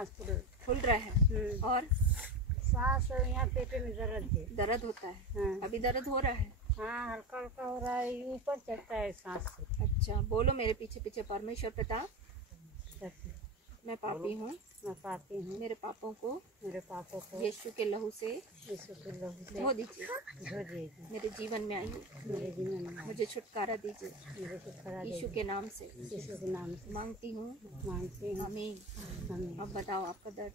सांस फूल रहा है और सांस यहाँ पेट में दर्द होता है। हाँ। अभी दर्द हो रहा है? हाँ, हल्का हल्का हो रहा है, ऊपर चढ़ता है सांस से। अच्छा, बोलो मेरे पीछे पीछे, परमेश्वर पिता मैं पापी हूँ, मैं पापी हूँ, मेरे पापों को यीशु के लहू से धो दीजिए, मेरे जीवन में आइए, मुझे छुटकारा दीजिए, यीशु के नाम से मांगती हूँ, आमीन। अब बताओ आपका दर्द।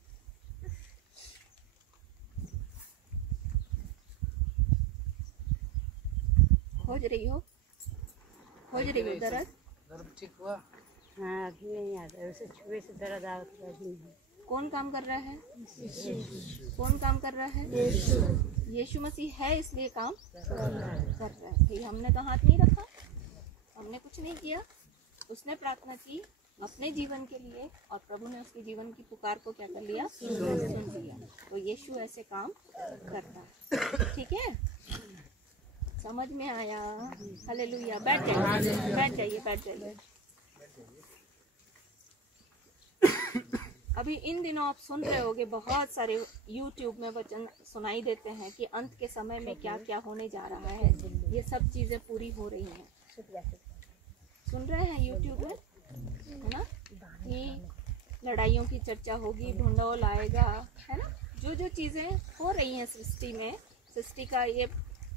खोज रही हो दर्द ठीक हुआ? हाँ, अभी नहीं आता है, उसे छुए से दर्द आता है। कौन काम कर रहा है? कौन काम कर रहा है? यीशु मसीह है, इसलिए काम कर रहा है। कि हमने तो हाथ नहीं रखा, हमने कुछ नहीं किया, उसने प्रार्थना की अपने जीवन के लिए और प्रभु ने उसके जीवन की पुकार को क्या कर लिया? सुन लिया। तो यीशु ऐसे काम करता है। ठीक है, समझ में आया? हालेलुया। बैठ जाइए। अभी इन दिनों आप सुन रहे होगे, बहुत सारे YouTube में वचन सुनाई देते हैं कि अंत के समय में क्या क्या होने जा रहा है। ये सब चीजें पूरी हो रही हैं। सुन रहे हैं YouTube में, है ना, कि लड़ाइयों की चर्चा होगी, ढूंढोल आएगा, है ना। जो चीजें हो रही हैं सृष्टि में, सृष्टि का ये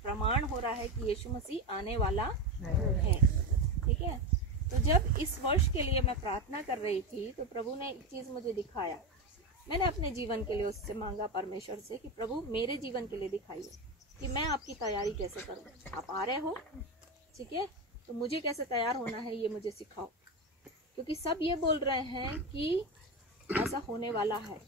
प्रमाण हो रहा है कि यीशु मसीह आने वाला है। ठीक है, तो जब इस वर्ष के लिए मैं प्रार्थना कर रही थी तो प्रभु ने एक चीज मुझे दिखाया। मैंने अपने जीवन के लिए उससे मांगा, परमेश्वर से, कि प्रभु मेरे जीवन के लिए दिखाइए कि मैं आपकी तैयारी कैसे करूं। आप आ रहे हो, ठीक है, तो मुझे कैसे तैयार होना है ये मुझे सिखाओ, क्योंकि सब ये बोल रहे हैं कि ऐसा होने वाला है,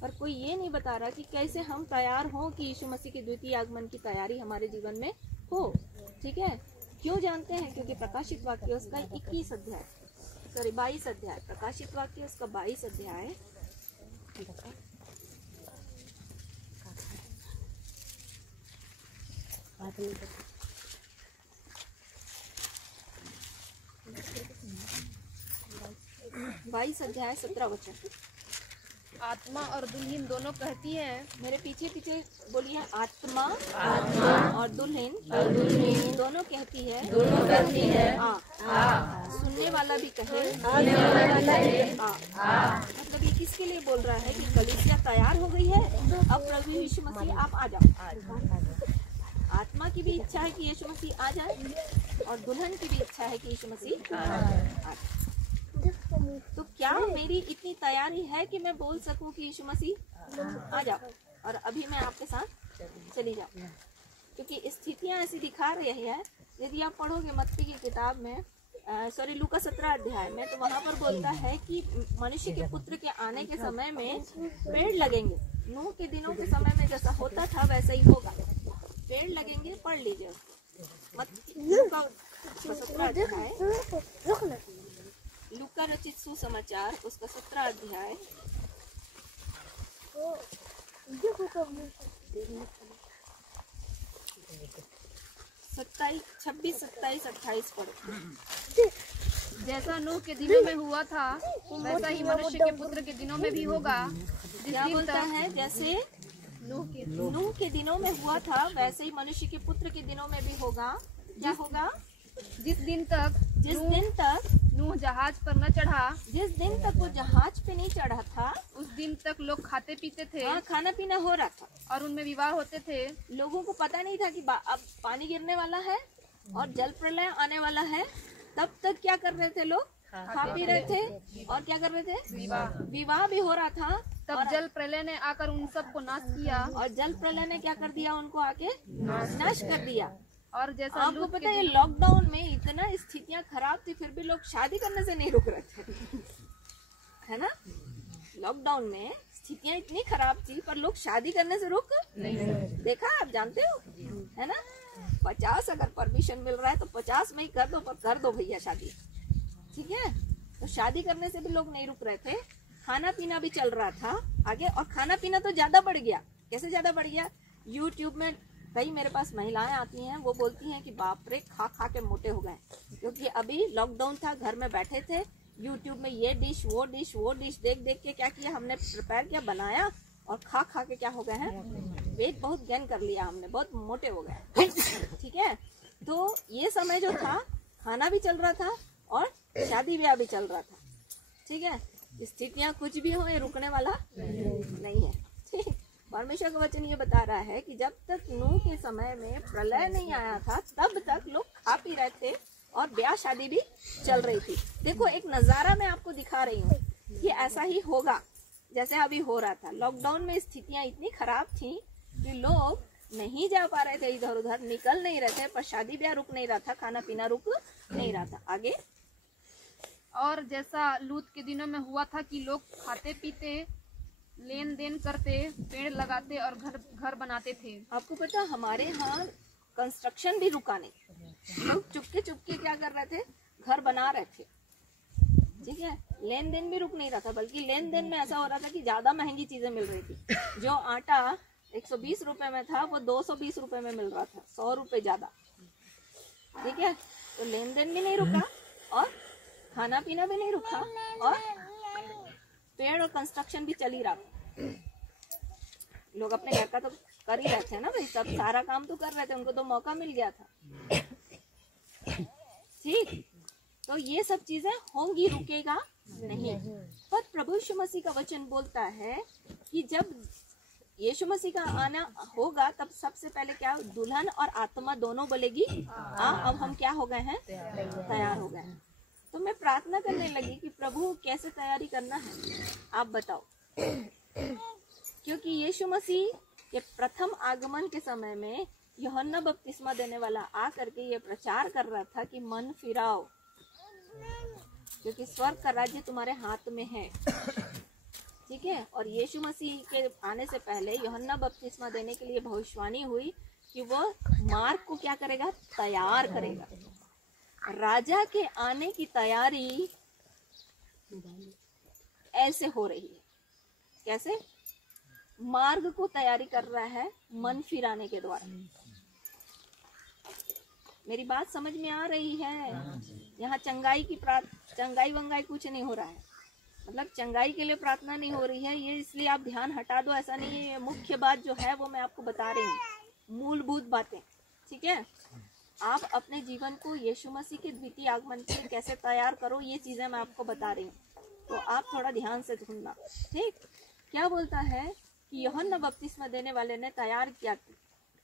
पर कोई ये नहीं बता रहा कि कैसे हम तैयार हों कि यीशु मसीह के द्वितीय आगमन की तैयारी हमारे जीवन में हो। ठीक है, क्यों जानते हैं? क्योंकि प्रकाशित वाक्य उसका 22 अध्याय, प्रकाशित वाक्य उसका 22 अध्याय, बाईस अध्याय 17 वचन। आत्मा और दुल्हन दोनों कहती है, मेरे पीछे पीछे बोलिए, आत्मा और दुल्हन दोनों कहती है, सुनने वाला भी कहे मतलब ये किसके लिए बोल रहा है? कि कलीसिया तैयार हो गई है, अब प्रभु यीशु मसीह आप आ जाओ। आत्मा की भी इच्छा है कि यीशु मसीह आ जाए और दुल्हन की भी इच्छा है कि यीशु मसीह आ जाए। तो क्या मेरी इतनी तैयारी है कि मैं बोल सकूं कि यीशु मसीह आ जाओ और अभी मैं आपके साथ चली जाऊं? क्योंकि स्थितियां ऐसी दिखा रही है। यदि आप पढ़ोगे मत्ती की किताब में, लूका 17 अध्याय में, तो वहाँ पर बोलता है कि मनुष्य के पुत्र के आने के समय में पेड़ लगेंगे। नूह के दिनों के समय में जैसा होता था वैसा ही होगा, पेड़ लगेंगे। पढ़ लीजिए उसको, लूका 17 अध्याय, लूका रचित सुसमाचार उसका 17 अध्याय 26, 27, 28 पढ़ो। जैसा नूह के दिनों में हुआ था वैसा ही मनुष्य के पुत्र के दिनों में भी होगा। क्या बोलता है? जैसे नूह के दिनों में हुआ था वैसे ही मनुष्य के पुत्र के दिनों में भी होगा। क्या होगा? जिस दिन तक नूह जहाज पर न चढ़ा, जिस दिन तक वो जहाज पे नहीं चढ़ा था, उस दिन तक लोग खाते पीते थे। हाँ, खाना पीना हो रहा था और उनमें विवाह होते थे। लोगों को पता नहीं था कि अब पानी गिरने वाला है और जल प्रलय आने वाला है। तब तक क्या कर रहे थे लोग? खा पी रहे थे और क्या कर रहे थे? विवाह भी हो रहा था। तब जल प्रलय ने आकर उन सबको नाश किया। और जल प्रलय ने क्या कर दिया? उनको आके नाश कर दिया। और जैसा आपको पता है लॉकडाउन में इतना स्थितियां खराब थी, फिर भी लोग शादी करने से नहीं रुक रहे थे, है ना। लॉकडाउन में स्थितियां इतनी खराब थी पर लोग शादी करने से रुक नहीं। देखा, आप जानते हो, है ना। 50 अगर परमिशन मिल रहा है तो 50 में ही कर दो, पर कर दो भैया शादी, ठीक है। तो शादी करने से भी लोग नहीं रुक रहे थे। खाना पीना भी चल रहा था आगे, और खाना पीना तो ज्यादा बढ़ गया। कैसे ज्यादा बढ़ गया? यूट्यूब में कई मेरे पास महिलाएं आती हैं, वो बोलती हैं कि बाप रे, खा खा के मोटे हो गए, क्योंकि अभी लॉकडाउन था, घर में बैठे थे, यूट्यूब में ये डिश वो डिश देख देख के क्या किया हमने, प्रिपेयर किया, बनाया और खा खा के क्या हो गए हैं, वेट बहुत गेन कर लिया हमने, बहुत मोटे हो गए। ठीक है, तो ये समय जो था खाना भी चल रहा था और शादी ब्याह भी चल रहा था। ठीक है, स्थितियां कुछ भी हो ये रुकने वाला नहीं है। ठीक, परमेश्वर का वचन ये बता रहा है कि जब तक नूह के समय में प्रलय नहीं आया था तब तक लोग खा पी रहे थे और ब्याह शादी भी चल रही थी। देखो एक नजारा मैं आपको दिखा रही हूँ कि ऐसा ही होगा जैसे अभी हो रहा था। लॉकडाउन में स्थितियां इतनी खराब थी कि लोग नहीं जा पा रहे थे इधर उधर, निकल नहीं रहे थे, पर शादी ब्याह रुक नहीं रहा था, खाना पीना रुक नहीं रहा था। आगे और जैसा लूत के दिनों में हुआ था कि लोग खाते पीते, लेन देन करते, पेड़ लगाते और घर बनाते थे। आपको पता हमारे यहाँ कंस्ट्रक्शन भी रुका नहीं, लोग चुपके चुपके क्या कर रहे थे, घर बना रहे थे। ठीक है, लेन देन भी रुक नहीं रहा था, बल्कि लेन देन में ऐसा हो रहा था कि ज्यादा महंगी चीजें मिल रही थी। जो आटा 120 रुपए में था वो 220 रुपए में मिल रहा था, 100 रुपए ज्यादा। ठीक है, तो लेन देन भी नहीं रुका और खाना पीना भी नहीं रुका और पेड़ और कंस्ट्रक्शन भी चल ही रहा था। लोग अपने घर का तो कर ही रहे थे ना भाई, सब सारा काम तो कर रहे थे, उनको तो मौका मिल गया था। ठीक, तो ये सब चीजें होंगी, रुकेगा नहीं। पर प्रभु यीशु मसीह का वचन बोलता है कि जब यीशु मसीह का आना होगा तब सबसे पहले क्या, दुल्हन और आत्मा दोनों बोलेगी अब हम क्या हो गए हैं, तैयार हो गए हैं। तो मैं प्रार्थना करने लगी कि प्रभु कैसे तैयारी करना है आप बताओ, क्योंकि यीशु मसीह के प्रथम आगमन के समय में यूहन्ना बपतिस्मा देने वाला आकर के ये प्रचार कर रहा था कि मन फिराओ, क्योंकि स्वर्ग का राज्य तुम्हारे हाथ में है। ठीक है, और यीशु मसीह के आने से पहले यूहन्ना बपतिस्मा देने के लिए भविष्यवाणी हुई कि वो मार्ग को क्या करेगा, तैयार करेगा। राजा के आने की तैयारी ऐसे हो रही है, कैसे, मार्ग को तैयारी कर रहा है मन फिराने के द्वारा। मेरी बात समझ में आ रही है? यहाँ चंगाई वंगाई कुछ नहीं हो रहा है, मतलब चंगाई के लिए प्रार्थना नहीं हो रही है, ये इसलिए आप ध्यान हटा दो ऐसा नहीं है। मुख्य बात जो है वो मैं आपको बता रही हूँ, मूलभूत बातें। ठीक है, आप अपने जीवन को यीशु मसीह के द्वितीय आगमन के कैसे तैयार करो, ये चीजें मैं आपको बता रही हूँ, तो आप थोड़ा ध्यान से सुनना। ठीक, क्या बोलता है कि यूहन्ना बपतिस्मा देने वाले ने तैयार किया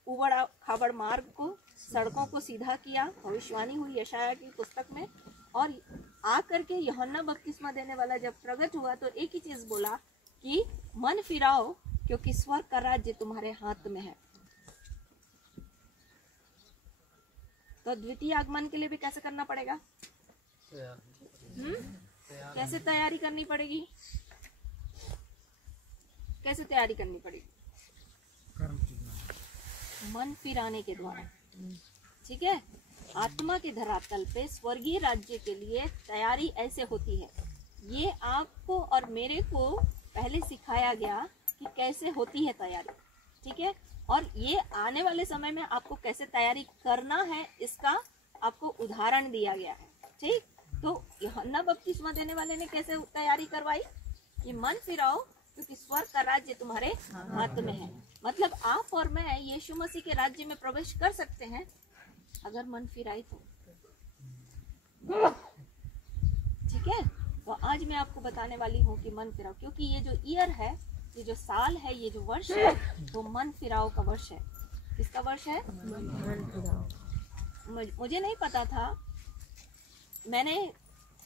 उबड़ खाबड़ मार्ग को, सड़कों को सीधा किया, भविष्यवाणी हुई यशाया की पुस्तक में। और आकर के यूहन्ना बपतिस्मा देने वाला जब प्रकट हुआ तो एक ही चीज बोला कि मन फिराओ क्योंकि स्वर्ग का राज्य तुम्हारे हाथ में है। तो द्वितीय आगमन के लिए भी कैसे करना पड़ेगा, कैसे तैयारी करनी पड़ेगी, कैसे तैयारी करनी पड़ेगी, मन फिराने के द्वारा। ठीक है, आत्मा के धरातल पे स्वर्गीय राज्य के लिए तैयारी ऐसे होती है। ये आपको और मेरे को पहले सिखाया गया कि कैसे होती है तैयारी। ठीक है, और ये आने वाले समय में आपको कैसे तैयारी करना है इसका आपको उदाहरण दिया गया है। ठीक, तो यूहन्ना बपतिस्मा देने वाले ने कैसे तैयारी करवाई कि मन फिराओ क्योंकि स्वर्ग का राज्य तुम्हारे हाथ में है। मतलब आप और मैं यीशु मसीह के राज्य में प्रवेश कर सकते हैं अगर मन फिराई तो। ठीक है, तो आज मैं आपको बताने वाली हूँ कि मन फिराओ, क्योंकि ये जो ईयर है, ये जो साल है, ये जो वर्ष है, वो मन फिराओ का वर्ष है। किसका वर्ष है? मन फिराओ। मुझे नहीं पता था, मैंने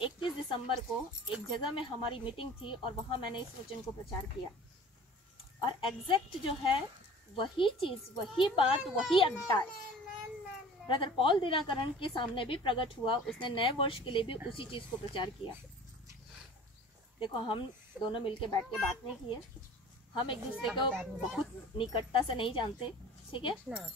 21 दिसंबर को एक जगह में हमारी मीटिंग थी और वहां मैंने इस वचन को प्रचार किया और एग्जैक्ट जो है वही चीज, वही बात, वही अध्याय ब्रदर पॉल दिनाकरण के सामने भी प्रकट हुआ। उसने नए वर्ष के लिए भी उसी चीज को प्रचार किया। देखो, हम दोनों मिलके बैठ के बात नहीं किए, हम एक दूसरे को बहुत निकटता से नहीं जानते, ठीक है,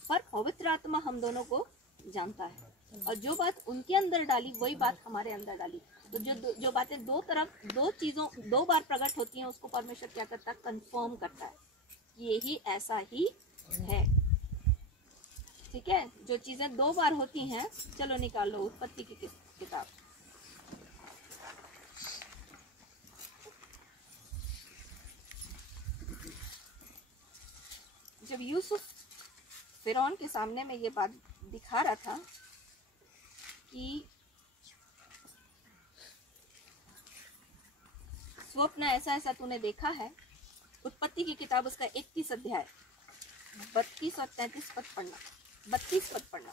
पर पवित्र आत्मा हम दोनों को जानता है और जो बात उनके अंदर डाली वही बात हमारे अंदर डाली। तो जो बातें दो बार प्रकट होती हैं उसको परमेश्वर क्या करता है? कंफर्म करता है, यही ऐसा ही है। ठीक है, जो चीजें 2 बार होती हैं, चलो निकाल लो उत्पत्ति की किताब। जब यूसुफ फिरौन के सामने में ये बात दिखा रहा था कि स्वप्न ऐसा ऐसा तूने देखा है, उत्पत्ति की किताब उसका 31 अध्याय 32 और 33 पद पढ़ना, 32 पद पढ़ना।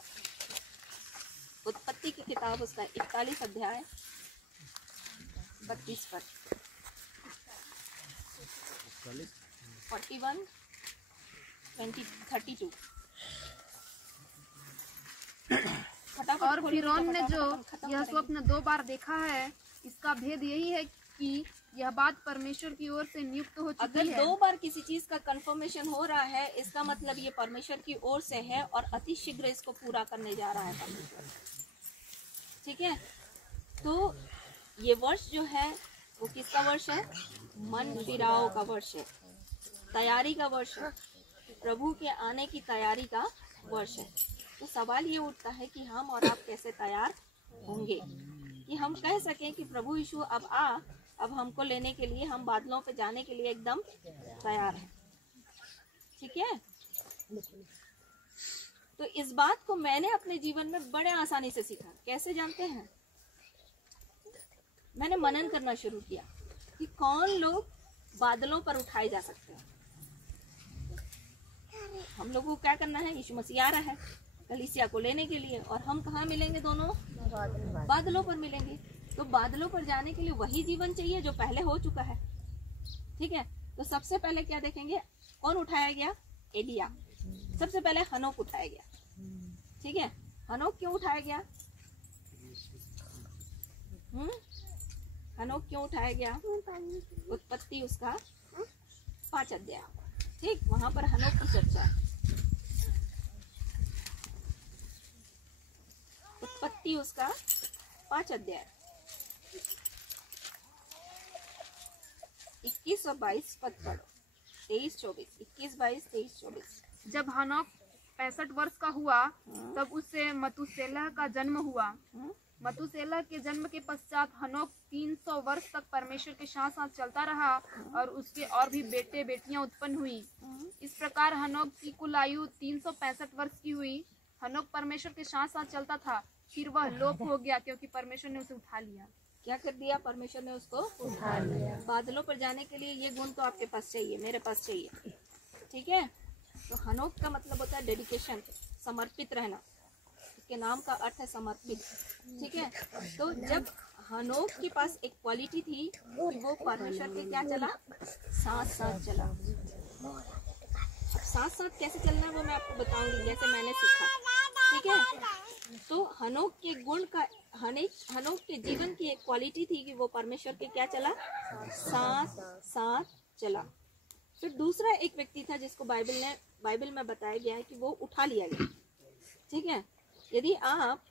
उत्पत्ति की किताब उसका 41 अध्याय 32 पद, 41 20 32। और फिरौन ने जो यह स्वप्न 2 बार देखा है, इसका भेद यही है कि यह बात परमेश्वर की ओर से नियुक्त हो चुकी अगर है। 2 बार किसी चीज का कंफर्मेशन हो रहा है, इसका मतलब ये परमेश्वर की ओर से है और अति शीघ्र इसको पूरा करने जा रहा है परमेश्वर। ठीक है, तो ये वर्ष जो है वो किसका वर्ष है? मन फिराव का वर्ष है, तैयारी का वर्ष है, प्रभु के आने की तैयारी का वर्ष है। तो सवाल ये उठता है कि हम और आप कैसे तैयार होंगे कि हम कह सकें कि प्रभु यीशु अब हमको लेने के लिए, हम बादलों पे जाने के लिए एकदम तैयार हैं। ठीक है, तो इस बात को मैंने अपने जीवन में बड़े आसानी से सीखा। कैसे जानते हैं? मैंने मनन करना शुरू किया कि कौन लोग बादलों पर उठाए जा सकते हैं। हम लोगों को क्या करना है? यीशु मसीह आ रहा है कलीसिया को लेने के लिए, और हम कहाँ मिलेंगे? दोनों बादलों पर मिलेंगे। तो बादलों पर जाने के लिए वही जीवन चाहिए जो पहले हो चुका है। ठीक है, तो सबसे पहले क्या देखेंगे? कौन उठाया गया? एलिया। सबसे पहले हनोक उठाया गया। ठीक है, हनोक क्यों उठाया गया? हनोक क्यों उठाया गया? उत्पत्ति उसका 5 अध्याय। ठीक, वहां पर हनोक की चर्चा है। उत्पत्ति उसका 5 अध्याय 21 और 22 पद पढ़ो। 23 24 21 22 23 24। जब हनोक 65 वर्ष का हुआ, तब उससे मतुसेलह का जन्म हुआ। मतुसेलह के जन्म के पश्चात हनोक 300 वर्ष तक परमेश्वर के साथ साथ चलता रहा, और उसके और भी बेटे बेटियां उत्पन्न हुई। इस प्रकार हनोक की कुल आयु 365 वर्ष की हुई। हनोक परमेश्वर के साथ साथ चलता था, फिर वह लोप हो गया क्योंकि परमेश्वर ने उसे उठा लिया। क्या कर दिया? परमेश्वर ने उसको उठा लिया। बादलों पर जाने के लिए ये गुण तो आपके पास चाहिए, मेरे पास चाहिए। ठीक है, तो हनोक का मतलब होता है डेडिकेशन, समर्पित रहना। उसके नाम का अर्थ है समर्पित। ठीक है, तो जब हनोक के पास एक क्वालिटी थी कि वो परमेश्वर के क्या चला? साथ साथ चला। साथ साथ कैसे चलना है वो मैं आपको बताऊंगी, जैसे मैंने सीखा। ठीक है, तो हनोक के गुण का, हनोक के जीवन की एक क्वालिटी थी कि वो परमेश्वर के क्या चला? साथ साथ चला। फिर दूसरा एक व्यक्ति था जिसको बाइबल में बताया गया है कि वो उठा लिया गया। ठीक है, यदि आप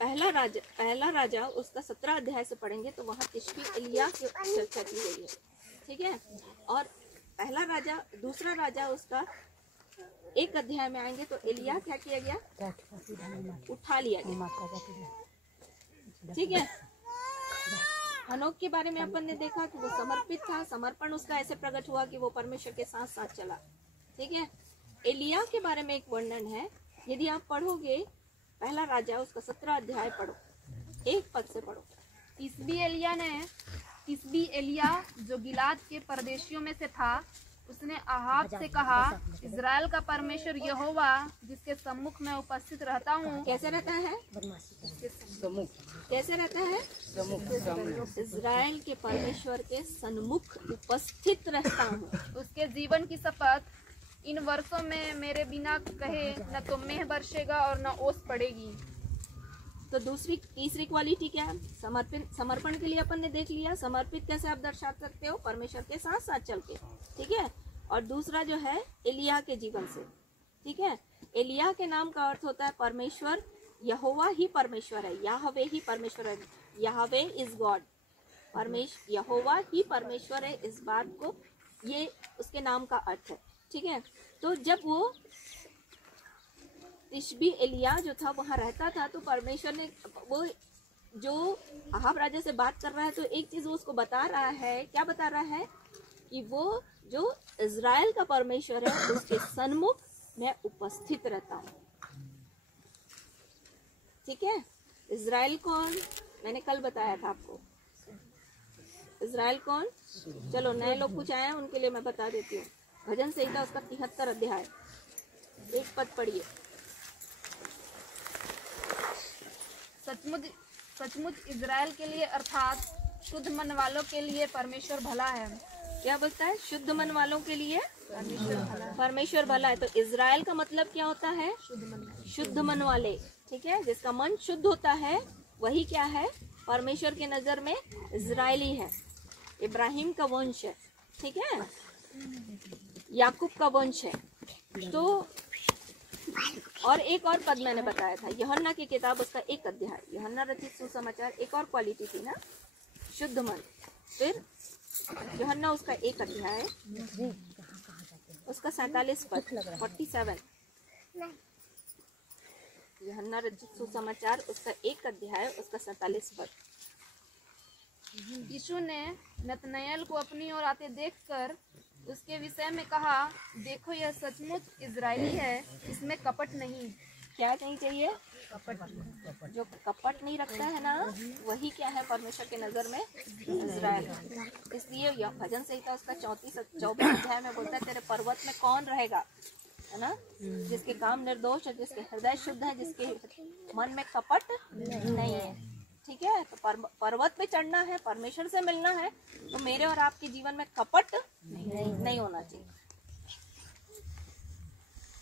पहला राजा उसका 17 अध्याय से पढ़ेंगे तो वहाँ तिशबी एलिया की चर्चा की गई है। ठीक है, और दूसरा राजा उसका 1 अध्याय में आएंगे तो एलिया क्या किया गया? उठा लिया गया। ठीक है, हनोक के बारे में अपन ने देखा कि वो समर्पित था, समर्पण उसका ऐसे प्रकट हुआ कि वो परमेश्वर के साथ साथ चला। ठीक है, एलिया के बारे में एक वर्णन है, यदि आप पढ़ोगे पहला राजा उसका 17 अध्याय पढ़ो, 1 पद से पढ़ो। तिशबी एलिया जो गिलाद के परदेशियों में से था, उसने आहाब से कहा, इज़राइल का परमेश्वर यहोवा जिसके सम्मुख में उपस्थित रहता हूँ। कैसे रहता है? कैसे रहता है? इज़राइल के परमेश्वर के सन्मुख उपस्थित रहता हूँ। उसके जीवन की शपथ, इन वर्षों में मेरे बिना कहे न तो मेह बरसेगा और न ओस पड़ेगी। तो तीसरी क्वालिटी क्या है? समर्पण के लिए अपन ने देख लिया। समर्पित कैसे आप दर्शा सकते हो? परमेश्वर के साथ साथ चल के। ठीक है, और दूसरा जो है एलिया के जीवन से। ठीक है, एलिया के नाम का अर्थ होता है परमेश्वर, यहोवा ही परमेश्वर है, याहवे ही परमेश्वर है। याहवे इज गॉड, यहोवा ही परमेश्वर है। इस बात को, ये उसके नाम का अर्थ है। ठीक है, तो जब वो तिशबी एलिया जो था वहां रहता था, तो परमेश्वर ने, वो जो आहाब राजा से बात कर रहा है, तो एक चीज वो उसको बता रहा है। क्या बता रहा है? कि वो जो इज़राइल का परमेश्वर है उसके सन्मुख मैं उपस्थित रहता हूँ। ठीक है, इज़राइल कौन, मैंने कल बताया था आपको। इज़राइल कौन, चलो नए लोग कुछ आए हैं उनके लिए मैं बता देती हूँ। भजन संहिता उसका 73 अध्याय, एक पद पढ़िए। सचमुच इज़राइल के लिए अर्थात शुद्ध मन वालों के लिए परमेश्वर भला है। क्या बोलता है? शुद्ध मन वालों के लिए परमेश्वर भला है। तो इज़राइल का मतलब क्या होता है? शुद्ध मन वाले। ठीक है, जिसका मन शुद्ध होता है वही क्या है? परमेश्वर के नजर में इज़राइली है, इब्राहिम का वंश है। ठीक है, याकूब का वंश है। तो और एक और पद मैंने बताया था, यूहन्ना की किताब उसका 1 अध्याय, यूहन्ना रचित सुसमाचार, एक और क्वालिटी थी ना, शुद्ध मन। फिर यूहन्ना उसका 1 अध्याय, उसका 47 पद, 47, यूहन्ना रचित सुसमाचार उसका 1 अध्याय, उसका 47 पद। यीशु ने नतनएल को अपनी ओर आते देखकर उसके विषय में कहा, देखो यह सचमुच इज़राइली है, इसमें कपट नहीं। क्या नहीं चाहिए? कपट। जो कपट नहीं रखता है ना, वही क्या है परमेश्वर के नजर में? इज़राइल। इसलिए यह भजन संहिता उसका 24 अध्याय में बोलता है, तेरे पर्वत में कौन रहेगा, है ना, जिसके काम निर्दोष है, जिसके हृदय शुद्ध है, जिसके मन में कपट नहीं है। ठीक है, तो पर्वत पे चढ़ना है, परमेश्वर से मिलना है, तो मेरे और आपके जीवन में कपट नहीं होना चाहिए।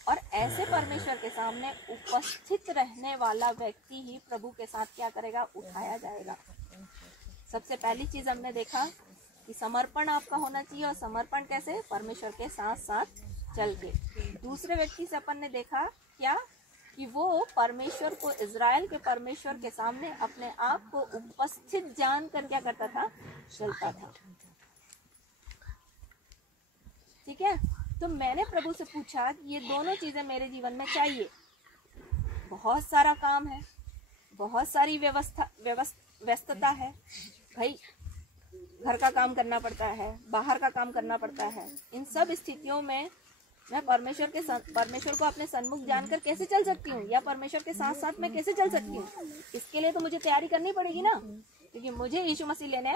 और ऐसे परमेश्वर के सामने उपस्थित रहने वाला व्यक्ति ही प्रभु के साथ क्या करेगा? उठाया जाएगा। सबसे पहली चीज हमने देखा कि समर्पण आपका होना चाहिए, और समर्पण कैसे? परमेश्वर के साथ साथ चल के। दूसरे व्यक्ति से अपन ने देखा क्या कि वो परमेश्वर को, इज़राइल के परमेश्वर के सामने अपने आप को उपस्थित जानकर क्या करता था? चलता था। ठीक है, तो मैंने प्रभु से पूछा कि ये दोनों चीजें मेरे जीवन में चाहिए। बहुत सारा काम है, बहुत सारी व्यस्तता है भाई, घर का काम करना पड़ता है, बाहर का काम करना पड़ता है। इन सब स्थितियों में मैं परमेश्वर को अपने सन्मुख जानकर कैसे चल सकती हूँ, या परमेश्वर के साथ साथ मैं कैसे चल सकती हूँ? इसके लिए तो मुझे तैयारी करनी पड़ेगी ना, क्योंकि मुझे यीशु मसीह लेने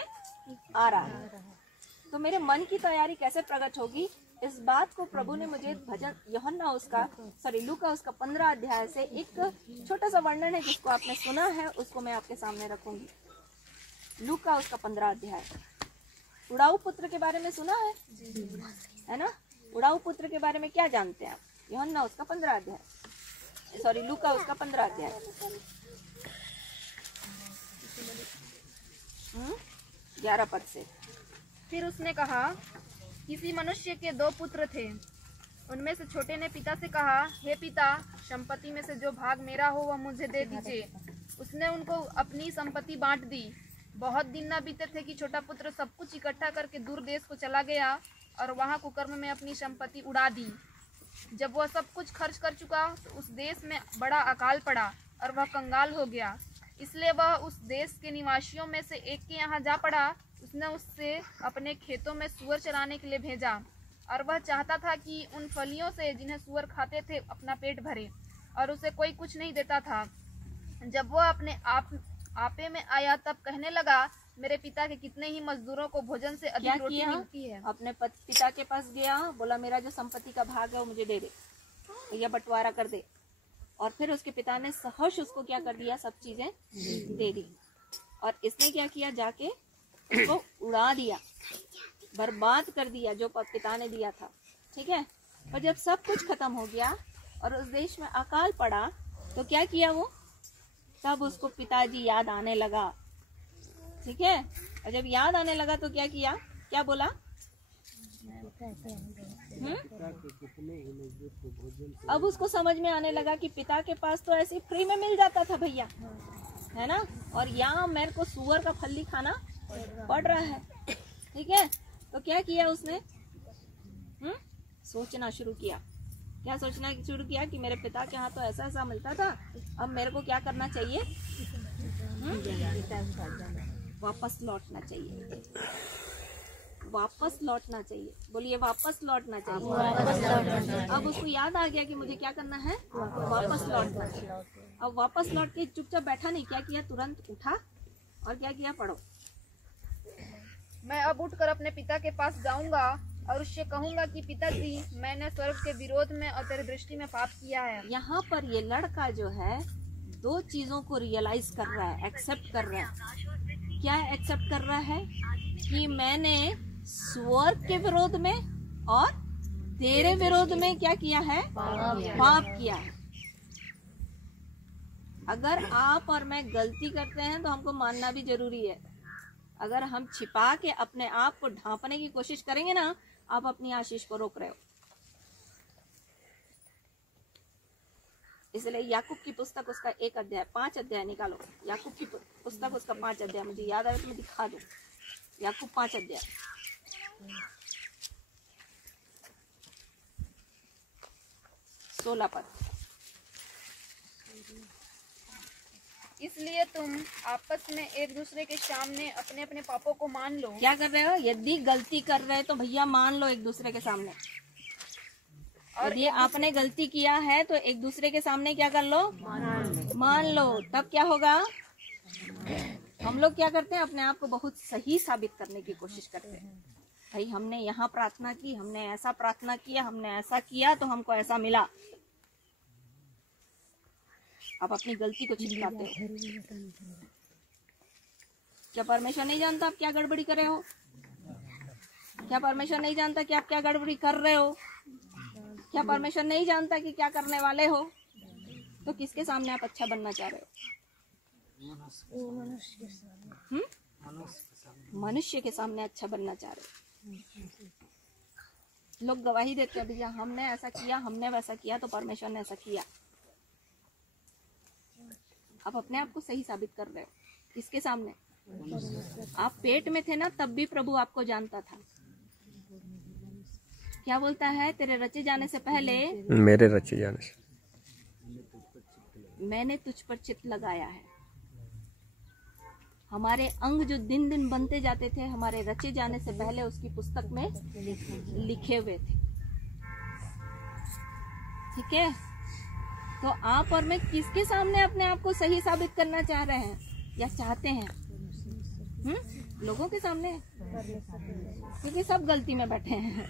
आ रहा है। तो मेरे मन की तैयारी कैसे प्रकट होगी? इस बात को प्रभु ने मुझे भजन यूहन्ना लूका उसका 15 अध्याय से एक छोटा सा वर्णन है जिसको आपने सुना है, उसको मैं आपके सामने रखूंगी। लूका उसका 15 अध्याय। उड़ाऊ पुत्र के बारे में सुना है ना? उड़ाऊ पुत्र के बारे में क्या जानते हैं आप? यूहन्ना उसका 15 अध्याय, लूका उसका 15 अध्याय 11 पद से। फिर उसने कहा, किसी मनुष्य के 2 पुत्र थे। उनमें से छोटे ने पिता से कहा, हे पिता, संपत्ति में से जो भाग मेरा हो वह मुझे दे दीजिए। उसने उनको अपनी संपत्ति बांट दी। बहुत दिन न बीते थे कि छोटा पुत्र सब कुछ इकट्ठा करके दूर देश को चला गया और वहाँ कुकर्म में अपनी संपत्ति उड़ा दी। जब वह सब कुछ खर्च कर चुका तो उस देश में बड़ा अकाल पड़ा और वह कंगाल हो गया। इसलिए वह उस देश के निवासियों में से एक के यहाँ जा पड़ा। उसने उससे अपने खेतों में सुअर चराने के लिए भेजा और वह चाहता था कि उन फलियों से जिन्हें सुअर खाते थे अपना पेट भरे, और उसे कोई कुछ नहीं देता था। जब वह अपने आपे में आया तब कहने लगा, मेरे पिता के कितने ही मजदूरों को भोजन से अधिक रोटी मिलती है। अपने पिता के पास गया, बोला मेरा जो संपत्ति का भाग है वो मुझे दे दे, या बंटवारा कर दे। और फिर उसके पिता ने सहर्ष उसको क्या कर दिया? सब चीजें दे दी। और इसने क्या किया? जाके उसको उड़ा दिया, बर्बाद कर दिया जो पिता ने दिया था। ठीक है, और जब सब कुछ खत्म हो गया और उस देश में अकाल पड़ा तो क्या किया वो? तब उसको पिताजी याद आने लगा। ठीक है, और जब याद आने लगा तो क्या किया? क्या बोला? अब उसको समझ में आने लगा कि पिता के पास तो ऐसे फ्री में मिल जाता था भैया, है ना, और यहाँ मेरे को सुअर का फली खाना पड़ रहा है। ठीक है, तो क्या किया उसने? सोचना शुरू किया। क्या सोचना शुरू किया? कि मेरे पिता के यहाँ तो ऐसा ऐसा मिलता था, अब मेरे को क्या करना चाहिए? वापस लौटना चाहिए। वापस लौटना चाहिए। बोलिए वापस लौटना चाहिए। अब उसको याद आ गया कि मुझे क्या करना है, वापस लौटना है। अब वापस लौट के चुपचाप बैठा नहीं, क्या किया, तुरंत उठा और क्या किया, पढ़ो। मैं अब उठकर अपने पिता के पास जाऊंगा और उससे कहूंगा कि पिताजी, मैंने स्वर्ग के विरोध में और तेरी दृष्टि में पाप किया है। यहाँ पर ये लड़का जो है दो चीजों को रियलाइज कर रहा है, एक्सेप्ट कर रहा है। क्या एक्सेप्ट कर रहा है कि मैंने स्वर्ग के विरोध में और तेरे विरोध में क्या किया है, पाप किया है। अगर आप और मैं गलती करते हैं तो हमको मानना भी जरूरी है। अगर हम छिपा के अपने आप को ढांपने की कोशिश करेंगे ना, आप अपनी आशीष को रोक रहे हो। इसलिए याकूब की पुस्तक उसका 1 अध्याय 5 अध्याय निकालो। याकूब की पुस्तक उसका 5 अध्याय, मुझे याद आया तो मैं दिखा दूं। याकूब 5 अध्याय 16 पद। इसलिए तुम आपस में एक दूसरे के सामने अपने अपने पापों को मान लो। क्या कर रहे हो, यदि गलती कर रहे तो भैया मान लो एक दूसरे के सामने। और यदि आपने गलती किया है तो एक दूसरे के सामने क्या कर लो, मान लो। तब क्या होगा, हम लोग क्या करते हैं, अपने आप को बहुत सही साबित करने की कोशिश करते हैं। भाई हमने यहाँ प्रार्थना की, हमने ऐसा प्रार्थना किया, हमने ऐसा किया तो हमको ऐसा मिला। आप अपनी गलती को छिपाते हो। क्या परमेश्वर नहीं जानता आप क्या गड़बड़ी कर रहे हो? क्या परमेश्वर नहीं जानता कि आप क्या गड़बड़ी कर रहे हो? क्या परमेश्वर नहीं जानता कि क्या करने वाले हो? तो किसके सामने आप अच्छा बनना चाह रहे हो? मनुष्य के सामने अच्छा बनना चाह रहे हो। लोग गवाही देते हैं, भैया हमने ऐसा किया, हमने वैसा किया, तो परमेश्वर ने ऐसा किया। आप अपने आप को सही साबित कर रहे हो। किसके सामने? आप पेट में थे ना, तब भी प्रभु आपको जानता था। क्या बोलता है, तेरे रचे जाने से पहले, मेरे रचे जाने से मैंने तुझ पर चित्त लगाया है। हमारे अंग जो दिन दिन बनते जाते थे, हमारे रचे जाने से पहले उसकी पुस्तक में लिखे हुए थे। ठीक है, तो आप और मैं किसके सामने अपने आप को सही साबित करना चाह रहे हैं या चाहते हैं? लोगों के सामने, क्योंकि सब गलती में बैठे हैं।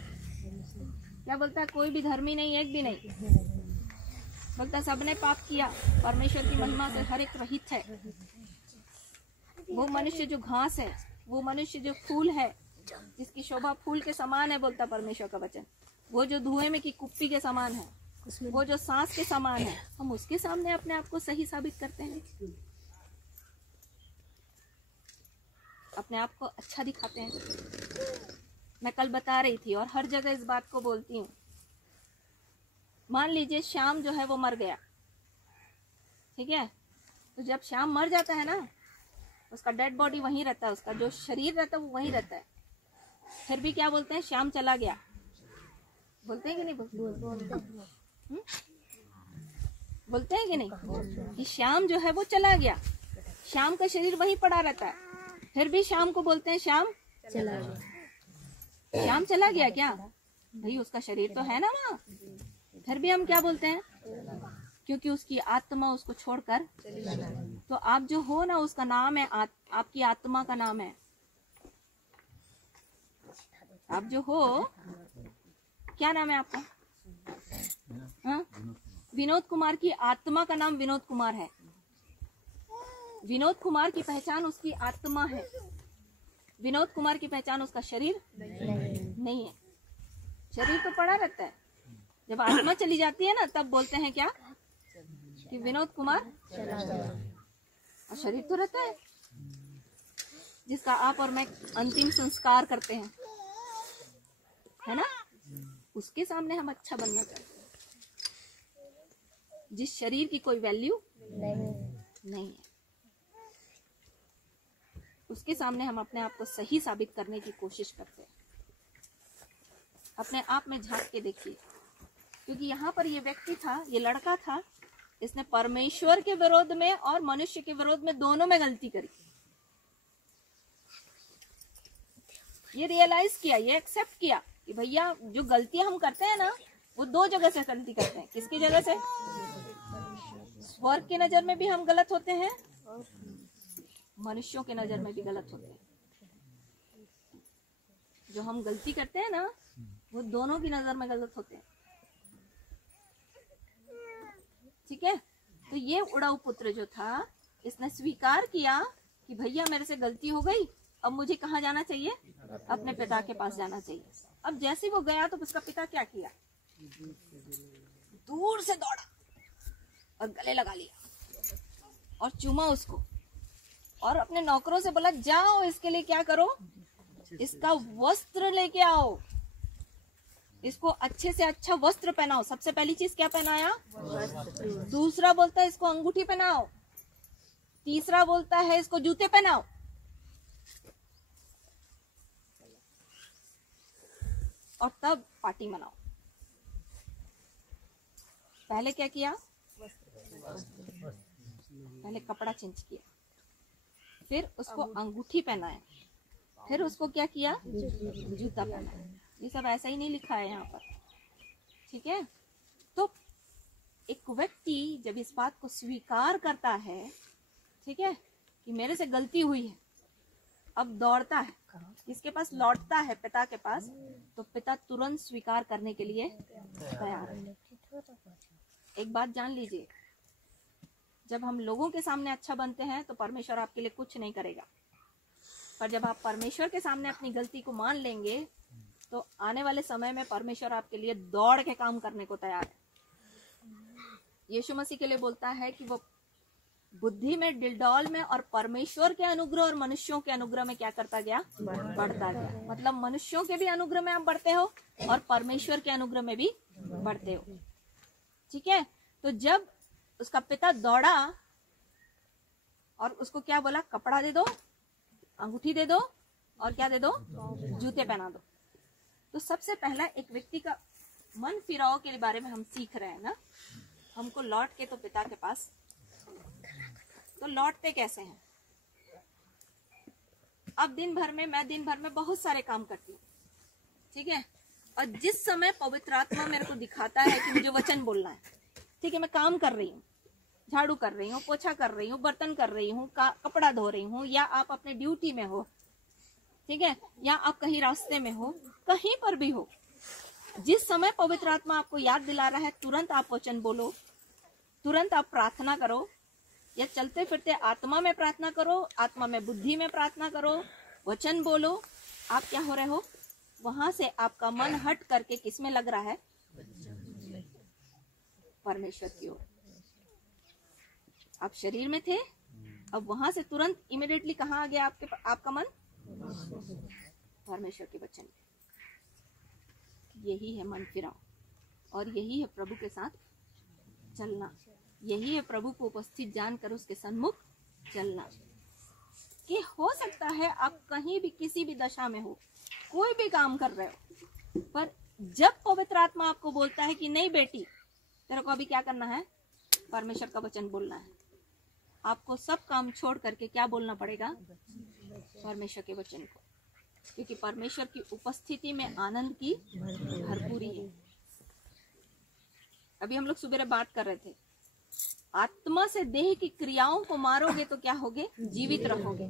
क्या बोलता है, कोई भी धर्मी नहीं, एक भी नहीं। बोलता सबने पाप किया, परमेश्वर की महिमा से हर एक रहित है। वो मनुष्य जो घास है, वो मनुष्य जो फूल है, जिसकी शोभा फूल के समान है, बोलता परमेश्वर का वचन। वो जो धुएं में की कुप्पी के समान है, वो जो सांस के समान है, हम उसके सामने अपने आप को सही साबित करते हैं। अपने आप को अच्छा दिखाते हैं। मैं कल बता रही थी और हर जगह इस बात को बोलती हूँ। मान लीजिए श्याम जो है वो मर गया, ठीक है, तो जब श्याम मर जाता है ना, उसका डेड बॉडी वहीं रहता है, उसका जो शरीर रहता है वो वहीं रहता है। फिर भी क्या बोलते हैं, श्याम चला गया। बोलते हैं कि नहीं? बोलते हैं कि नहीं कि श्याम जो है वो चला गया। श्याम का शरीर वहीं पड़ा रहता है, फिर भी श्याम को बोलते हैं श्याम चला गया। श्याम चला गया क्या? भाई उसका शरीर तो है ना वहाँ, फिर भी हम क्या बोलते हैं? क्योंकि उसकी आत्मा उसको छोड़कर। तो आप जो हो ना, उसका नाम है आपकी आत्मा का नाम है। आप जो हो, क्या नाम है आपका? हाँ? विनोद कुमार की आत्मा का नाम विनोद कुमार है। विनोद कुमार की पहचान उसकी आत्मा है। विनोद कुमार की पहचान उसका शरीर नहीं है। शरीर तो पड़ा रहता है, जब आत्मा चली जाती है ना, तब बोलते हैं क्या कि विनोद कुमार, और शरीर तो रहता है जिसका आप और मैं अंतिम संस्कार करते हैं, है ना? उसके सामने हम अच्छा बनना चाहते हैं, जिस शरीर की कोई वैल्यू नहीं है। उसके सामने हम अपने आप को सही साबित करने की कोशिश करते हैं। अपने आप में झांक के देखिए, क्योंकि यहाँ पर ये व्यक्ति था, ये लड़का था, इसने परमेश्वर के विरोध में और मनुष्य के विरोध में दोनों में गलती करी। ये रियलाइज किया, ये एक्सेप्ट किया कि भैया जो गलती हम करते हैं ना, वो दो जगह से गलती करते हैं। किसकी जगह से? स्वर्ग की नजर में भी हम गलत होते हैं, मनुष्यों की नजर में भी गलत होते हैं। जो हम गलती करते हैं ना, वो दोनों की नजर में गलत होते हैं। ठीक है, तो ये उड़ाऊ पुत्र जो था, इसने स्वीकार किया कि भैया मेरे से गलती हो गई, अब मुझे कहाँ जाना चाहिए? अपने पिता के पास जाना चाहिए। अब जैसे वो गया तो उसका पिता क्या किया? दूर से दौड़ा और गले लगा लिया और चूमा उसको, और अपने नौकरों से बोला जाओ इसके लिए क्या करो, इसका वस्त्र लेके आओ, इसको अच्छे से अच्छा वस्त्र पहनाओ। सबसे पहली चीज क्या पहनाया? दूसरा बोलता है इसको अंगूठी पहनाओ, तीसरा बोलता है इसको जूते पहनाओ। और तब पार्टी मनाओ। पहले क्या किया? पहले कपड़ा चेंज किया, फिर उसको अंगूठी पहनाया, फिर उसको क्या किया? जूता पहनाया। ये सब ऐसा ही नहीं लिखा है यहाँ पर, ठीक है। तो एक व्यक्ति जब इस बात को स्वीकार करता है, ठीक है, कि मेरे से गलती हुई है, अब दौड़ता है, इसके पास लौटता है पिता के पास, तो पिता तुरंत स्वीकार करने के लिए तैयार है। एक बात जान लीजिए, जब हम लोगों के सामने अच्छा बनते हैं तो परमेश्वर आपके लिए कुछ नहीं करेगा, पर जब आप परमेश्वर के सामने अपनी गलती को मान लेंगे तो आने वाले समय में परमेश्वर आपके लिए दौड़ के काम करने को तैयार है। यीशु मसीह के लिए बोलता है कि वो बुद्धि में, डिलडौल में और परमेश्वर के अनुग्रह और मनुष्यों के अनुग्रह में क्या करता गया? बढ़ता गया। मतलब मनुष्यों के भी अनुग्रह में आप बढ़ते हो और परमेश्वर के अनुग्रह में भी बढ़ते हो, ठीक है। तो जब उसका पिता दौड़ा और उसको क्या बोला? कपड़ा दे दो, अंगूठी दे दो और क्या दे दो? जूते पहना दो। तो सबसे पहला एक व्यक्ति का मन फिराव के बारे में हम सीख रहे हैं ना। हमको लौट के तो पिता के पास, तो लौटते कैसे हैं? अब दिन भर में, मैं दिन भर में बहुत सारे काम करती हूँ, ठीक है, और जिस समय पवित्र आत्मा मेरे को दिखाता है कि मुझे वचन बोलना है, ठीक है, मैं काम कर रही हूँ, झाड़ू कर रही हूँ, पोछा कर रही हूँ, बर्तन कर रही हूँ, कपड़ा धो रही हूँ, या आप अपने ड्यूटी में हो, ठीक है, या आप कहीं रास्ते में हो, कहीं पर भी हो, जिस समय पवित्र आत्मा आपको याद दिला रहा है, तुरंत आप वचन बोलो, तुरंत आप प्रार्थना करो, या चलते फिरते आत्मा में प्रार्थना करो, आत्मा में, बुद्धि में प्रार्थना करो, वचन बोलो। आप क्या हो रहे हो? वहां से आपका मन हट करके किस में लग रहा है? परमेश्वर की ओर। आप शरीर में थे, अब वहां से तुरंत इमीडिएटली कहाँ आ गया आपका मन? परमेश्वर के वचन। यही है मन फिराव और यही है प्रभु के साथ चलना, यही है प्रभु को उपस्थित जानकर उसके सन्मुख चलना। कि हो सकता है आप कहीं भी, किसी भी दशा में हो, कोई भी काम कर रहे हो, पर जब पवित्र आत्मा आपको बोलता है कि नहीं बेटी, तेरे को अभी क्या करना है? परमेश्वर का वचन बोलना है, आपको सब काम छोड़ करके क्या बोलना पड़ेगा? परमेश्वर के वचन को, क्योंकि परमेश्वर की उपस्थिति में आनंद की भरपूरी है। अभी हम लोग सुबह बात कर रहे थे, आत्मा से देह की क्रियाओं को मारोगे तो क्या होगे? जीवित रहोगे।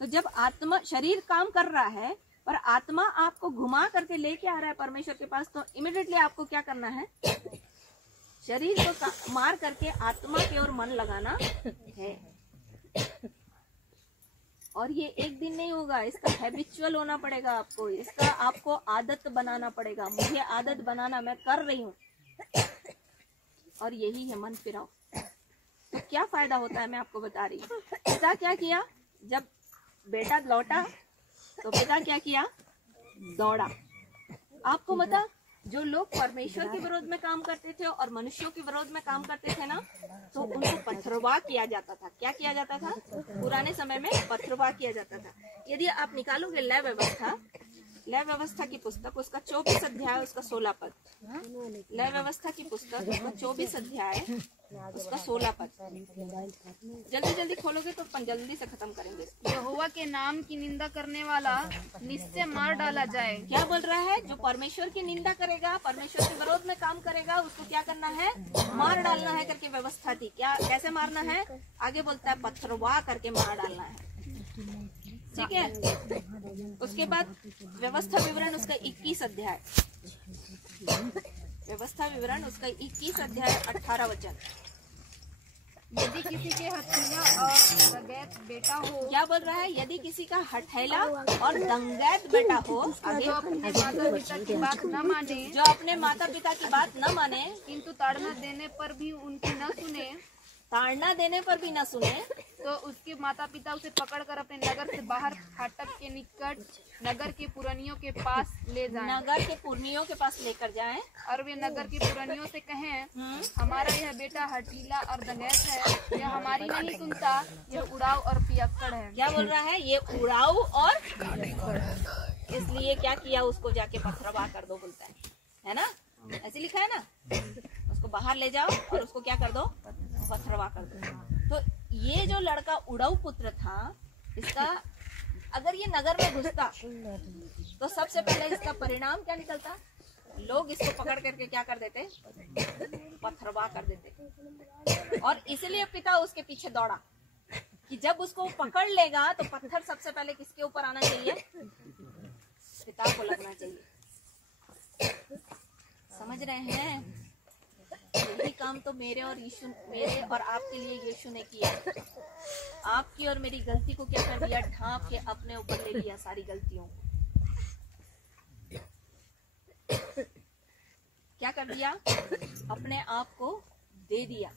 तो जब आत्मा, शरीर काम कर रहा है पर आत्मा आपको घुमा करके लेके आ रहा है परमेश्वर के पास, तो इमीडिएटली आपको क्या करना है? शरीर को मार करके आत्मा की ओर मन लगाना है। और ये एक दिन नहीं होगा, इसका हैबिचुअल होना पड़ेगा आपको, इसका आपको आदत बनाना पड़ेगा। मुझे आदत बनाना, मैं कर रही हूँ, और यही है मन फिराव। तो क्या फायदा होता है मैं आपको बता रही हूँ। पिता क्या किया? जब बेटा लौटा तो पिता क्या किया? दौड़ा। आपको बता, जो लोग परमेश्वर के विरोध में काम करते थे और मनुष्यों के विरोध में काम करते थे ना, तो उनको पथरवाह किया जाता था। क्या किया जाता था? पुराने समय में पथरवाह किया जाता था। यदि आप निकालोगे लय लय व्यवस्था की पुस्तक, उसका 24 अध्याय, उसका 16 पद। लय व्यवस्था की पुस्तक, उसका 24 अध्याय, उसका 16 पद। जल्दी जल्दी खोलोगे तो अपन जल्दी से खत्म करेंगे इसको। यहोवा के नाम की निंदा करने वाला निश्चय मार डाला जाए। क्या बोल रहा है? जो परमेश्वर की निंदा करेगा, परमेश्वर के विरोध में काम करेगा, उसको क्या करना है? मार डालना है करके व्यवस्था थी। क्या, कैसे मारना है? आगे बोलता है पत्थरवा करके मार डालना है। ठीक है। उसके बाद व्यवस्था विवरण उसका 21 अध्याय, व्यवस्था विवरण उसका 21 अध्याय 18 वचन। यदि किसी के हत्या और दंगैत बेटा हो, क्या बोल रहा है? यदि किसी का हठैला और दंगैत बेटा हो, आगे जो अपने माता पिता की बात न माने, जो अपने माता पिता की बात न माने, किंतु ताड़ना देने पर भी उनकी न सुने, ताड़ना देने पर भी न सुने, तो उसके माता पिता उसे पकड़कर अपने नगर से बाहर फाटक के निकट नगर के पुरानियों के पास ले जाएं। नगर के पुरनियों के पास लेकर जाएं, और वे नगर के पुरानियों से कहें, हमारा यह बेटा हठीला और दंगैत है, यह हमारी नहीं सुनता, यह उड़ाऊ और पियक्कड़ है। क्या बोल रहा है? ये उड़ाऊ और इसलिए क्या किया? उसको जाके पत्थरवा कर दो बोलता है ना? ऐसे लिखा है ना? उसको बाहर ले जाओ और उसको क्या कर दो? पत्थरवा कर दो। तो ये जो लड़का उड़ाऊ पुत्र था, इसका अगर ये नगर में घुसता तो सबसे पहले इसका परिणाम क्या निकलता? लोग इसको पकड़ करके क्या कर देते? पत्थरवा कर देते। और इसलिए पिता उसके पीछे दौड़ा कि जब उसको पकड़ लेगा तो पत्थर सबसे पहले किसके ऊपर आना चाहिए? पिता को लगना चाहिए। समझ रहे हैं? यही काम तो मेरे और आपके लिए यीशु ने किया। आपकी और मेरी गलती को क्या कर दिया? ढांप के अपने ऊपर ले लिया सारी गलतियों को। क्या कर दिया? अपने आप को दे दिया।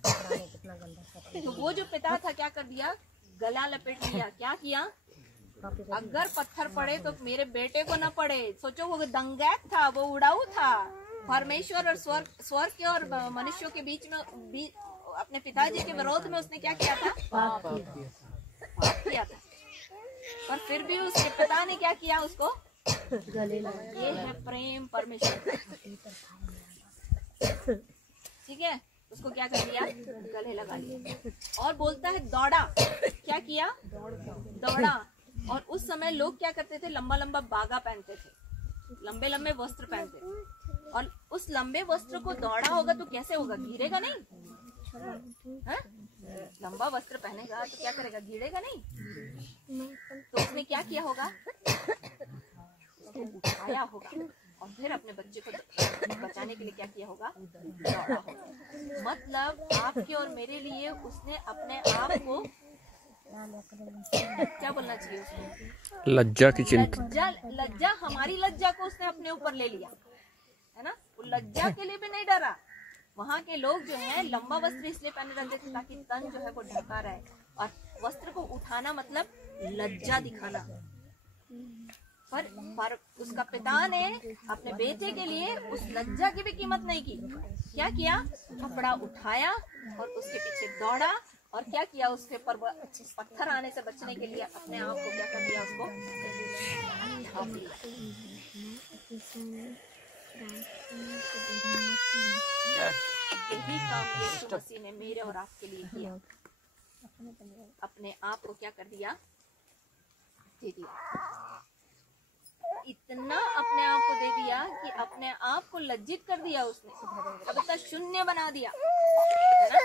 तो वो जो पिता था क्या कर दिया? गला लपेट लिया। क्या किया? अगर पत्थर पड़े तो मेरे बेटे को न पड़े। सोचो, वो दंगैत था, वो उड़ाऊ था। परमेश्वर और स्वर्ग के और मनुष्यों के बीच में अपने पिताजी के विरोध में उसने क्या किया था? पाप किया था। पर फिर भी उसके पिता ने क्या किया? उसको गले लगा। ये है प्रेम परमेश्वर। ठीक है। उसको क्या कर दिया? गले लगा लिया। और बोलता है दौड़ा। क्या किया? दौड़ा। और उस समय लोग क्या करते थे? लंबा लंबा बागा पहनते थे, लंबे लंबे वस्त्र पहनते थे। और उस लंबे वस्त्र को दौड़ा होगा तो कैसे होगा? गिरेगा नहीं? है? लंबा वस्त्र पहनेगा तो क्या करेगा? गिरेगा नहीं? तो उसने क्या किया होगा? उसको उठाया होगा और फिर अपने बच्चे को बचाने के लिए क्या किया होगा? दौड़ा होगा। मतलब आपके और मेरे लिए उसने अपने आप को क्या बोलना चाहिए उसको? लज्जा की चिंता। लज्जा, हमारी लज्जा को उसने अपने ऊपर ले लिया, है ना? वो लज्जा के लिए भी नहीं डरा। वहाँ के लोग जो हैं लंबा वस्त्र इसलिए पहने रहते थे ताकि तन जो है वो ढका रहे। और वस्त्र को उठाना मतलब लज्जा दिखाना। पर उसका पिता ने अपने बेटे के लिए उस लज्जा की भी कीमत नहीं की। क्या किया? कपड़ा उठाया और उसके पीछे दौड़ा। और क्या किया? उसके ऊपर पत्थर आने से बचने के लिए अपने आप को क्या कर दिया? उसको ढांप दिया। यही काम यीशु मसीह ने मेरे और आपके लिए किया। अपने आप को क्या कर दिया? दे दिया। इतना अपने आप को दे दिया कि अपने आप को लज्जित कर दिया उसने। अब इतना शून्य बना दिया, है ना?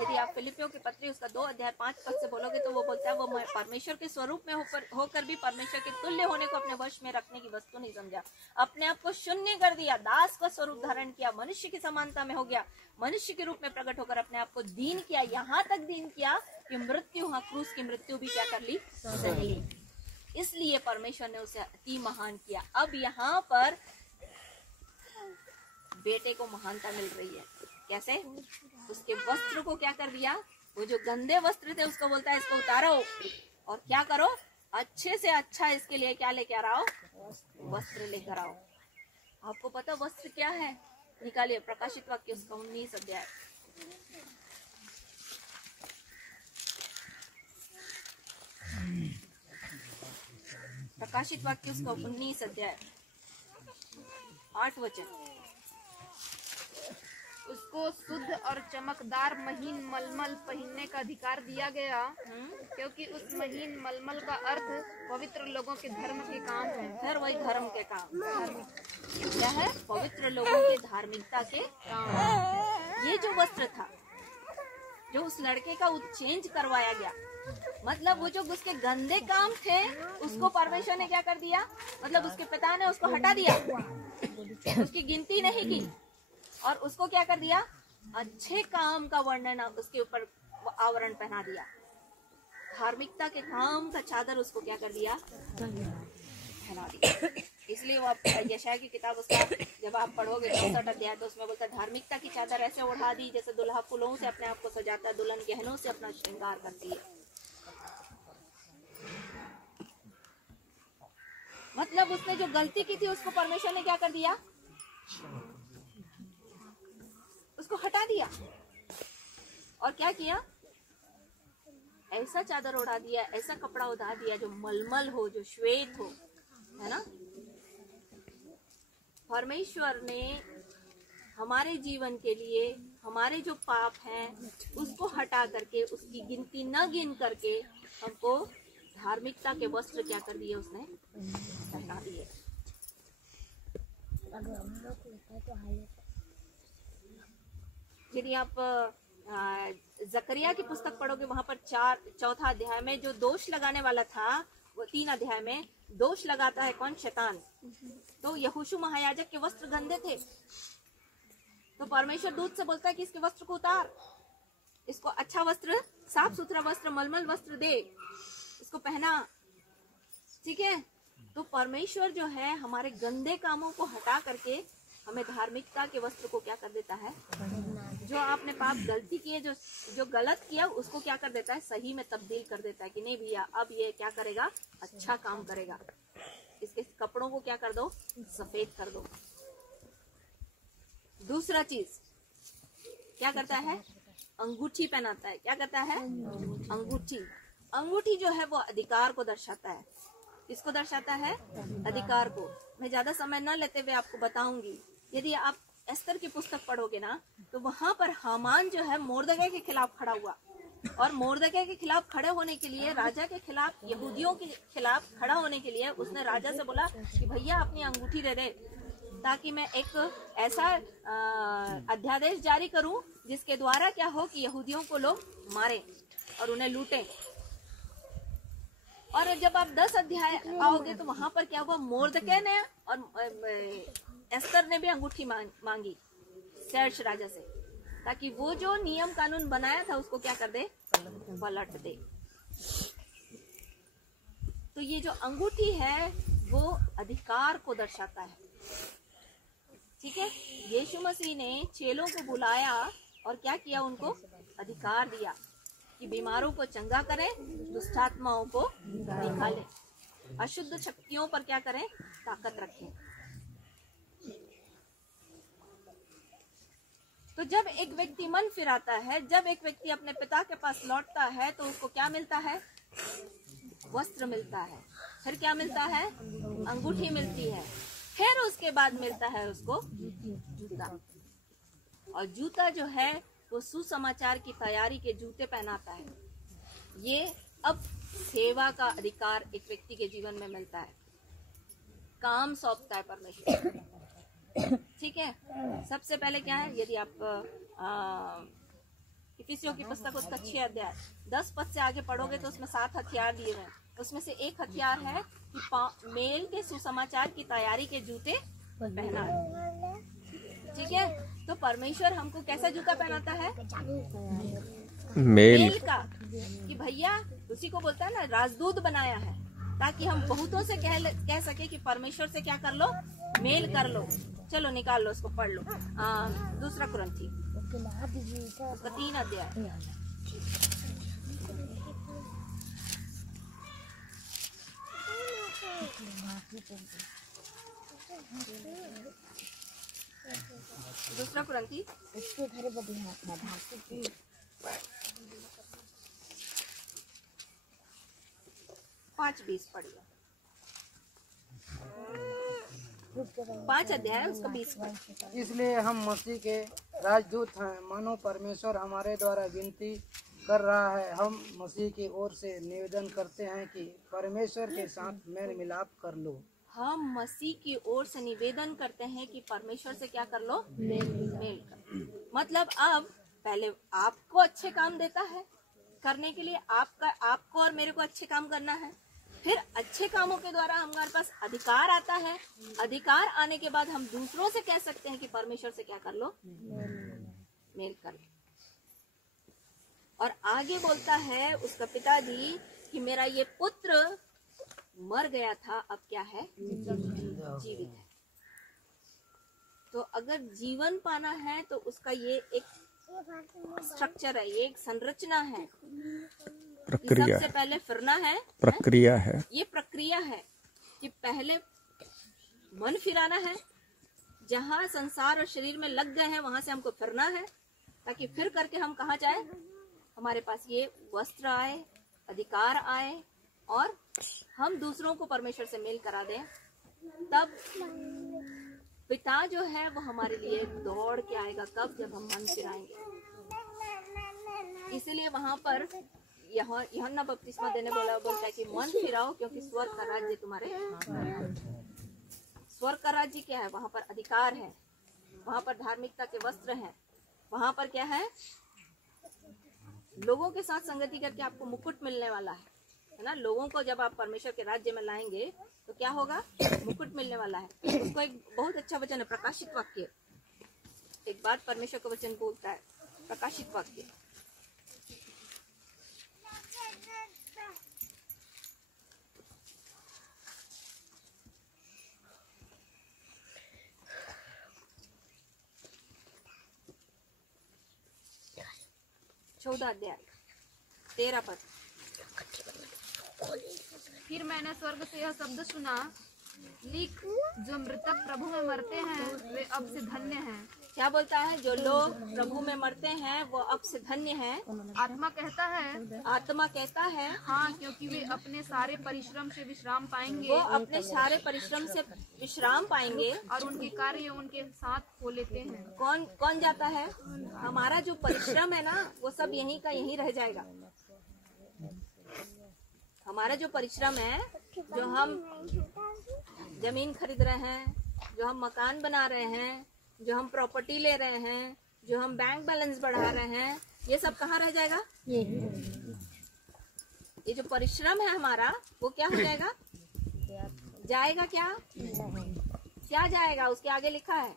यदि आप फिलिपियों की पत्री उसका 2 अध्याय 5 पद से बोलोगे तो वो बोलता है वो परमेश्वर के स्वरूप में होकर भी परमेश्वर के तुल्य होने को अपने वश में रखने की वस्तु नहीं समझा। अपने आप को शून्य कर दिया, दास का स्वरूप धारण किया, मनुष्य की समानता में हो गया, मनुष्य के रूप में प्रकट होकर अपने आप को दीन किया। यहाँ तक दीन किया कि मृत्यु, हाँ, क्रूस की मृत्यु भी क्या कर ली? सह ली। इसलिए परमेश्वर ने उसे अति महान किया। अब यहाँ पर बेटे को महानता मिल रही है। कैसे? उसके वस्त्र को क्या कर दिया? वो जो गंदे वस्त्र थे उसको बोलता है इसको उतारो और क्या करो? अच्छे से अच्छा इसके लिए क्या लेके आ रहा हो? वस्त्र लेकर आओ। आपको पता वस्त्र क्या है? निकालिए प्रकाशित वाक्य उसका 19 अध्याय। प्रकाशित वाक्य उसका 19 अध्याय 8 वचन। उसको शुद्ध और चमकदार महीन मलमल पहनने का अधिकार दिया गया, क्योंकि उस महीन मलमल का अर्थ पवित्र लोगों के धर्म के काम है। फिर वही धर्म के काम, क्या है? पवित्र लोगों के धार्मिकता के काम। ये जो वस्त्र था जो उस लड़के का चेंज करवाया गया, मतलब वो जो उसके गंदे काम थे उसको परमेश्वर ने क्या कर दिया, मतलब उसके पिता ने उसको हटा दिया, उसकी गिनती नहीं की और उसको क्या कर दिया, अच्छे काम का वर्णन उसके ऊपर आवरण पहना दिया। धार्मिकता के काम का चादर उसको क्या कर दिया, पहना दिया। इसलिए वो आप यशाया की किताब उसका जब आप पढ़ोगे 64 अध्याय तो उसमें बोलता है धार्मिकता की चादर ऐसे ओढ़ा दी जैसे दुल्हा फूलों से अपने आप को सजाता है, दुल्हन गहनों से अपना श्रृंगार करती है। मतलब उसने जो गलती की थी उसको परमेश्वर ने क्या कर दिया, उसको हटा दिया और क्या किया, ऐसा चादर उड़ा दिया, ऐसा कपड़ा उड़ा दिया जो मलमल हो, जो श्वेत हो, है ना। परमेश्वर ने हमारे जीवन के लिए हमारे जो पाप हैं उसको हटा करके, उसकी गिनती न गिन करके हमको धार्मिकता के वस्त्र क्या कर दिए, उसने पहना दिए। यदि आप जकरिया की पुस्तक पढ़ोगे वहां पर 4 अध्याय में जो दोष लगाने वाला था, वो 3 अध्याय में दोष लगाता है कौन, शैतान। तो यहोशू महायाजक के वस्त्र गंदे थे, तो परमेश्वर दूत से बोलता है कि इसके वस्त्र को उतार, इसको अच्छा वस्त्र, साफ सुथरा वस्त्र, मलमल वस्त्र दे, इसको पहना, ठीक है। तो परमेश्वर जो है हमारे गंदे कामों को हटा करके हमें धार्मिकता के वस्त्र को क्या कर देता है, जो आपने पाप गलती की है, जो गलत किया उसको क्या कर देता है, सही में तब्दील कर देता है कि नहीं भैया अब ये क्या करेगा, अच्छा काम करेगा, इसके कपड़ों को क्या कर दो, सफेद कर दो। दूसरा चीज क्या करता है, अंगूठी पहनाता है। क्या करता है, अंगूठी। अंगूठी जो है वो अधिकार को दर्शाता है। किसको दर्शाता है, अधिकार को। मैं ज्यादा समय न लेते हुए आपको बताऊंगी, यदि आप एस्तर की पुस्तक पढ़ोगे ना तो वहां पर हामान जो है मोर्दकै के खिलाफ खड़ा हुआ, और मोर्दकै के खिलाफ खड़े होने के लिए, राजा के खिलाफ, यहूदियों के खिलाफ खड़ा होने के लिए उसने राजा से बोला कि भैया अपनी अंगूठी दे दे, ताकि मैं एक ऐसा अध्यादेश जारी करूं जिसके द्वारा क्या हो कि यहूदियों को लोग मारे और उन्हें लूटें। और जब आप 10 अध्याय आओगे तो वहां पर क्या हुआ, मोर्दकै ने और एस्तर ने भी अंगूठी मांगी सर्च राजा से, ताकि वो जो नियम कानून बनाया था उसको क्या कर दे, पलट दे। तो ये जो अंगूठी है वो अधिकार को दर्शाता है, ठीक है। यीशु मसीह ने चेलों को बुलाया और क्या किया, उनको अधिकार दिया कि बीमारों को चंगा करें, दुष्टात्माओं को निकालें, अशुद्ध शक्तियों पर क्या करें, ताकत रखें। तो जब एक व्यक्ति मन फिराता है, जब एक व्यक्ति अपने पिता के पास लौटता है तो उसको क्या मिलता है, वस्त्र मिलता है। फिर क्या मिलता है, अंगूठी मिलती है। फिर उसके बाद मिलता है उसको जूता, और जूता जो है वो सुसमाचार की तैयारी के जूते पहनाता है। ये अब सेवा का अधिकार एक व्यक्ति के जीवन में मिलता है, काम सौंपता है परमेश्वर, ठीक है। सबसे पहले क्या है, यदि आप इफिसियों की पुस्तक उसका 6 अध्याय 10 पद से आगे पढ़ोगे तो उसमें 7 हथियार दिए हुए हैं। उसमें से एक हथियार है कि मेल के सुसमाचार की तैयारी के जूते पहना, ठीक है। तो परमेश्वर हमको कैसा जूता पहनाता है, मेल का, कि भैया उसी को बोलता है ना, राजदूत बनाया है, ताकि हम बहुतों से कह सके कि परमेश्वर से क्या कर लो, मेल कर लो। चलो निकाल लो, उसको पढ़ लो। दूसरा कुरिन्थी उसका 3 अध्याय। दूसरा कुरिन्थी 5:20 पढ़िए। 5 अध्याय उसका 20 पद। इसलिए हम मसीह के राजदूत हैं, मानो परमेश्वर हमारे द्वारा विनती कर रहा है। हम मसीह की ओर से निवेदन करते हैं कि परमेश्वर के साथ मेल मिलाप कर लो। हम मसीह की ओर से निवेदन करते हैं कि परमेश्वर से क्या कर लो, मेल कर। मतलब अब पहले आपको अच्छे काम देता है करने के लिए, आपको और मेरे को अच्छे काम करना है। फिर अच्छे कामों के द्वारा हमारे पास अधिकार आता है। अधिकार आने के बाद हम दूसरों से कह सकते हैं कि परमेश्वर से क्या कर लो, मेल कर लो। और आगे बोलता है उसका पिताजी कि मेरा ये पुत्र मर गया था, अब क्या है, जीवित है। तो अगर जीवन पाना है तो उसका ये एक स्ट्रक्चर है, ये एक संरचना है, प्रक्रिया, सबसे पहले फिरना है, प्रक्रिया है, ये प्रक्रिया है कि पहले मन फिराना है, जहाँ संसार और शरीर में लग गए हैं वहां से हमको फिरना है, ताकि फिर करके हम कहाँ जाए, हमारे पास ये वस्त्र आए, अधिकार आए और हम दूसरों को परमेश्वर से मेल करा दें। तब पिता जो है वो हमारे लिए दौड़ के आएगा, कब, जब हम मन फिराएंगे। इसीलिए वहां पर यूहन्ना बपतिस्मा देने बोलता है कि मन फिराओ क्योंकि स्वर्ग का राज्य तुम्हारे। स्वर्ग का राज्य क्या है, वहां पर अधिकार है, वहां पर धार्मिकता के वस्त्र हैं, वहां पर क्या है, लोगों के साथ संगति करके आपको मुकुट मिलने वाला है ना। लोगों को जब आप परमेश्वर के राज्य में लाएंगे तो क्या होगा, मुकुट मिलने वाला है। उसको एक बहुत अच्छा वचन है, प्रकाशित वाक्य, एक बात परमेश्वर का वचन बोलता है, प्रकाशित वाक्य 14 अध्याय 13 पद। फिर मैंने स्वर्ग से यह शब्द सुना, लिख, जो मृतक प्रभु में मरते हैं वे अब से धन्य हैं। क्या बोलता है, जो लोग प्रभु में मरते हैं वो अब से धन्य हैं। आत्मा कहता है, आत्मा कहता है, हाँ, क्योंकि वे अपने सारे परिश्रम से विश्राम पाएंगे। वो अपने सारे परिश्रम से विश्राम पाएंगे और उनके कार्य उनके साथ हो लेते हैं। कौन कौन जाता है, हमारा जो परिश्रम है ना वो सब यहीं का यहीं रह जाएगा। हमारा जो परिश्रम है, जो हम जमीन खरीद रहे हैं, जो हम मकान बना रहे हैं, जो हम प्रॉपर्टी ले रहे हैं, जो हम बैंक बैलेंस बढ़ा रहे हैं, ये सब कहाँ रह जाएगा। ये जो परिश्रम है हमारा वो क्या हो जाएगा, जाएगा क्या, क्या जाएगा, उसके आगे लिखा है,